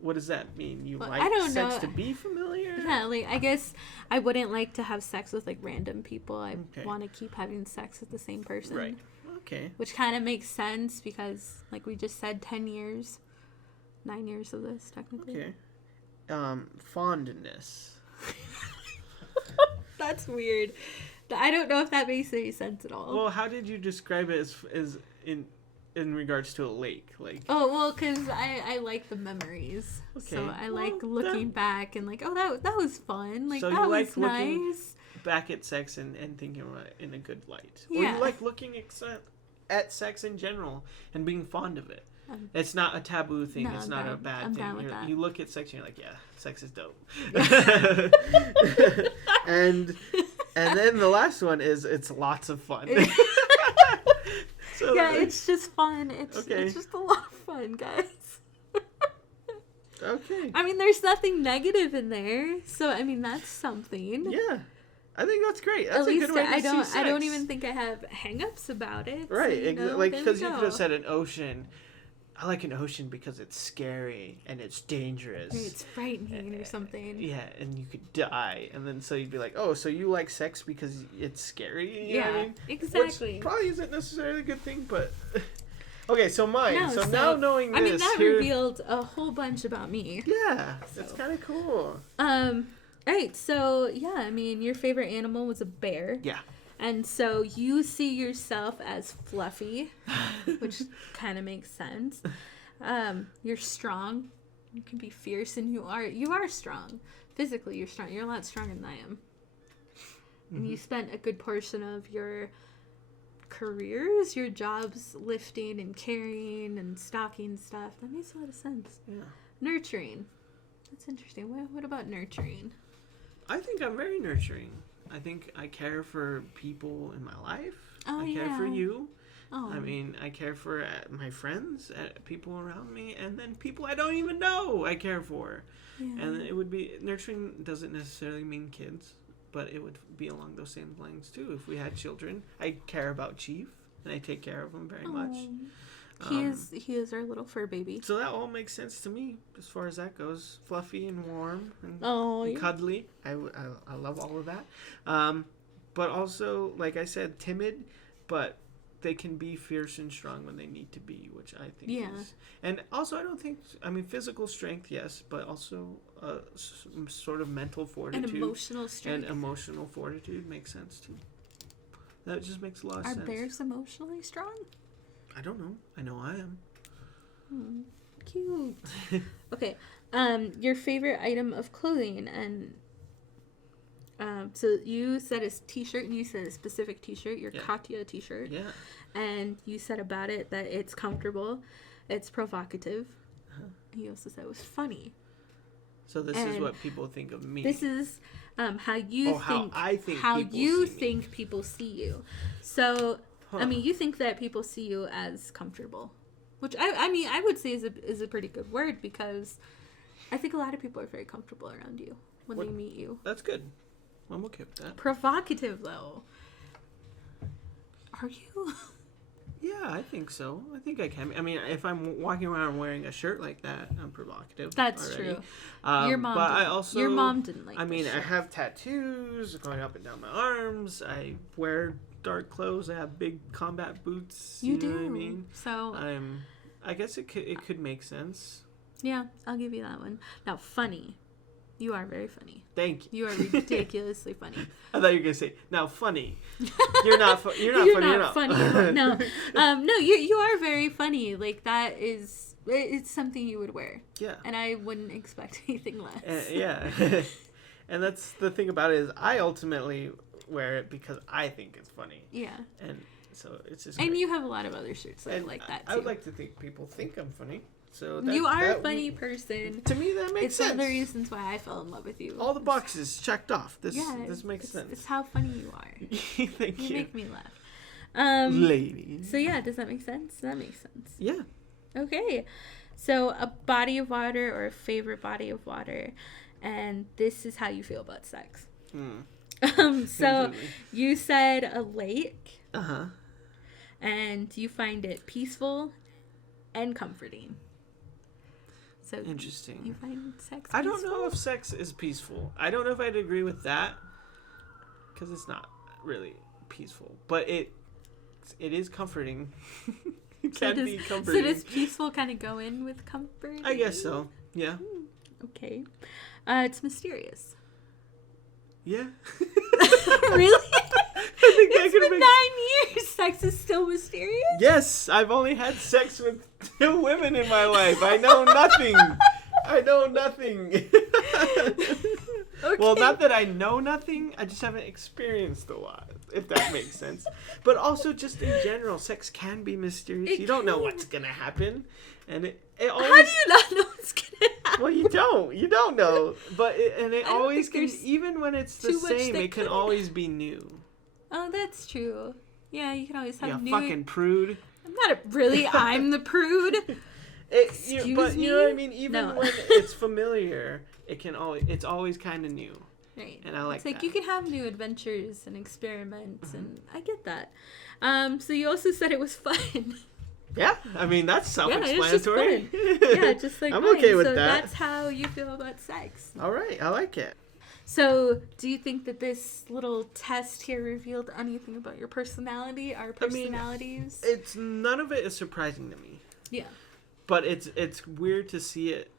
what does that mean? You like I don't sex know. to be familiar? Yeah, like, I guess I wouldn't like to have sex with, like, random people. I want to keep having sex with the same person. Right. Okay. Which kind of makes sense because, like we just said, 10 years. 9 years of this, technically. Okay. Fondness. That's weird. I don't know if that makes any sense at all. Well, how did you describe it as in regards to a lake? Like, oh, well, because I like the memories. Okay. So I like looking back and like, oh, that was fun. Like, so that you was like looking nice. back at sex and thinking about it in a good light. Yeah. Or you like looking at sex in general and being fond of it. It's not a taboo thing. No, it's I'm not down. a bad I'm thing. down with that. You look at sex and you're like, yeah, sex is dope. and then the last one is it's lots of fun. So, yeah, it's just fun. It's just a lot of fun, guys. Okay. I mean, there's nothing negative in there, so I mean that's something. Yeah, I think that's great. That's At least a good way to see sex. I don't even think I have hang-ups about it. Right, so, like because you could have said an ocean. I like an ocean because it's scary and it's dangerous. It's frightening or something. Yeah, and you could die, and then so you'd be like, oh, so you like sex because it's scary? You know what I mean? Exactly. Which probably isn't necessarily a good thing, but okay. So mine. No, so now knowing this, I mean that revealed a whole bunch about me. Yeah, that's kind of cool. Right. So yeah, I mean your favorite animal was a bear. Yeah. And so you see yourself as fluffy, which kind of makes sense. You're strong. You can be fierce, and you are strong. Physically, you're strong. You're a lot stronger than I am. And you spent a good portion of your jobs lifting and carrying and stocking stuff. That makes a lot of sense. Yeah. Nurturing. That's interesting. What about nurturing? I think I'm very nurturing. I think I care for people in my life. Oh, I care for you. Oh. I mean, I care for my friends, people around me, and then people I don't even know I care for. Yeah. And it would be, nurturing doesn't necessarily mean kids, but it would be along those same lines too. If we had children, I care about Chief, and I take care of him very much. He is our little fur baby. So that all makes sense to me as far as that goes. Fluffy and warm and cuddly. I love all of that. But also, like I said, timid, but they can be fierce and strong when they need to be, which I think is. And also, physical strength, yes, but also some sort of mental fortitude. And emotional strength. And emotional fortitude makes sense too. That just makes a lot of sense. Are bears emotionally strong? I don't know. I know I am. Cute. Okay. Your favorite item of clothing, and so you said a t-shirt, and you said a specific t-shirt, your Katya t-shirt. Yeah. And you said about it that it's comfortable, it's provocative. And you also said it was funny. So this is what people think of me. This is how you think people see you. So. I mean, you think that people see you as comfortable, which I would say is a pretty good word, because I think a lot of people are very comfortable around you when they meet you. That's good. I'm okay with that. Provocative, though. Are you? Yeah, I think so. I think I can. I mean, if I'm walking around wearing a shirt like that, I'm provocative. That's already. True. Your mom didn't like. I mean, I have tattoos going up and down my arms. I wear dark clothes. I have big combat boots. You know what I mean? So I guess it could make sense. Yeah, I'll give you that one. Now, funny. You are very funny. Thank you. You are ridiculously funny. I thought you were gonna say now funny. You're not funny. You're not funny. No, no, you are very funny. Like that is, it's something you would wear. Yeah. And I wouldn't expect anything less. Yeah. And that's the thing about it is I ultimately wear it because I think it's funny. Yeah. And so it's just. And great. you have a lot of other shirts that are like that too. I would like to think people think I'm funny. So you are a funny person. To me, that makes sense. It's one of the reasons why I fell in love with you. All the boxes checked off. This makes sense. It's how funny you are. Thank you. You make me laugh. Ladies. So yeah, does that make sense? That makes sense. Yeah. Okay. So a body of water or a favorite body of water, and this is how you feel about sex. So you said a lake. Uh-huh. And you find it peaceful and comforting. So interesting. You find sex peaceful? I don't know if sex is peaceful. I don't know if I'd agree with that because it's not really peaceful, but it is comforting. It can be comforting. So does peaceful kind of go in with comfort? I guess so. Yeah. Okay. It's mysterious. Yeah. Really? I think it's been 9 years. Sex is still mysterious? Yes, I've only had sex with 2 women in my life. I know nothing. I know nothing. Okay. Well, not that I know nothing. I just haven't experienced a lot, if that makes sense. But also, just in general, sex can be mysterious. You don't know what's going to happen. And it always... How do you not know what's going to happen? Well, you don't. You don't know. But it always can... Even when it's the same, it can always be new. Oh, that's true. Yeah, you can always have new... fucking prude. I'm not I'm the prude. You know what I mean? Even when it's familiar, it's always kind of new. Right. And I like that. It's like you can have new adventures and experiments, and I get that. So you also said it was fun. Yeah, I mean, that's self-explanatory. Yeah, just like I'm mine. okay with so that. That's how you feel about sex. All right, I like it. So, do you think that this little test here revealed anything about your personality, our personalities? I mean, none of it is surprising to me. Yeah. But it's weird to see it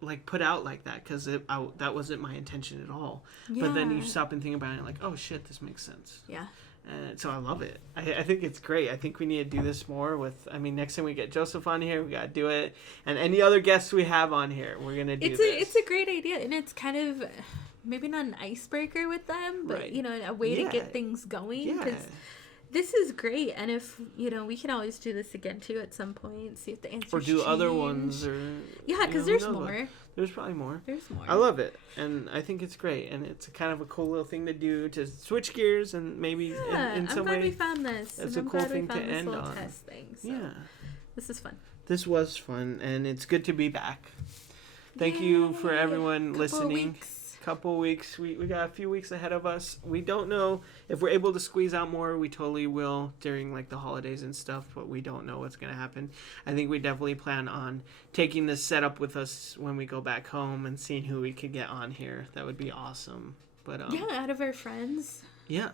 like put out like that because that wasn't my intention at all. Yeah. But then you stop and think about it and like, oh shit, this makes sense. Yeah. And so I love it. I think it's great. I think we need to do this more with, next time we get Joseph on here, we got to do it. And any other guests we have on here, we're going to do this. It's a great idea. And it's kind of, maybe not an icebreaker with them, but, right. A way to get things going. Yeah. Because this is great. And if, we can always do this again, too, at some point. See if the answers change. Or do other ones. Or yeah, because there's more. There's probably more. There's more. I love it. And I think it's great. And it's kind of a cool little thing to do to switch gears and maybe in some way. I'm glad we found this. It's a cool thing to end on. Test thing, so yeah. This is fun. This was fun. And it's good to be back. Thank you for everyone listening. Couple weeks. We got a few weeks ahead of us. We don't know if we're able to squeeze out more. We totally will during like the holidays and stuff, but we don't know what's going to happen. I think we definitely plan on taking this setup with us when we go back home and seeing who we could get on here. That would be awesome. But out of our friends. Yeah.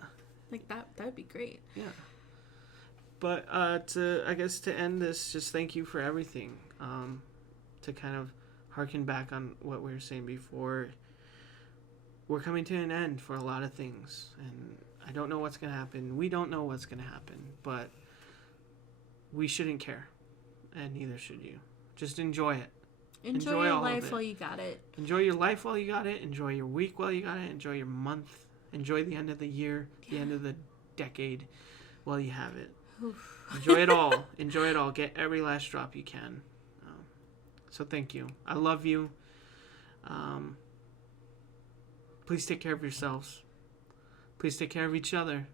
Like that would be great. Yeah. But to end this, just thank you for everything. To kind of harken back on what we were saying before. We're coming to an end for a lot of things, and I don't know what's going to happen. We don't know what's going to happen, but we shouldn't care, and neither should you. Just enjoy it. Enjoy your life while you got it. Enjoy your life while you got it. Enjoy your week while you got it. Enjoy your month. Enjoy the end of the year, the end of the decade while you have it. Oof. Enjoy it all. Enjoy it all. Get every last drop you can. So thank you. I love you. Please take care of yourselves. Please take care of each other.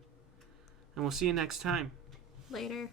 And we'll see you next time. Later.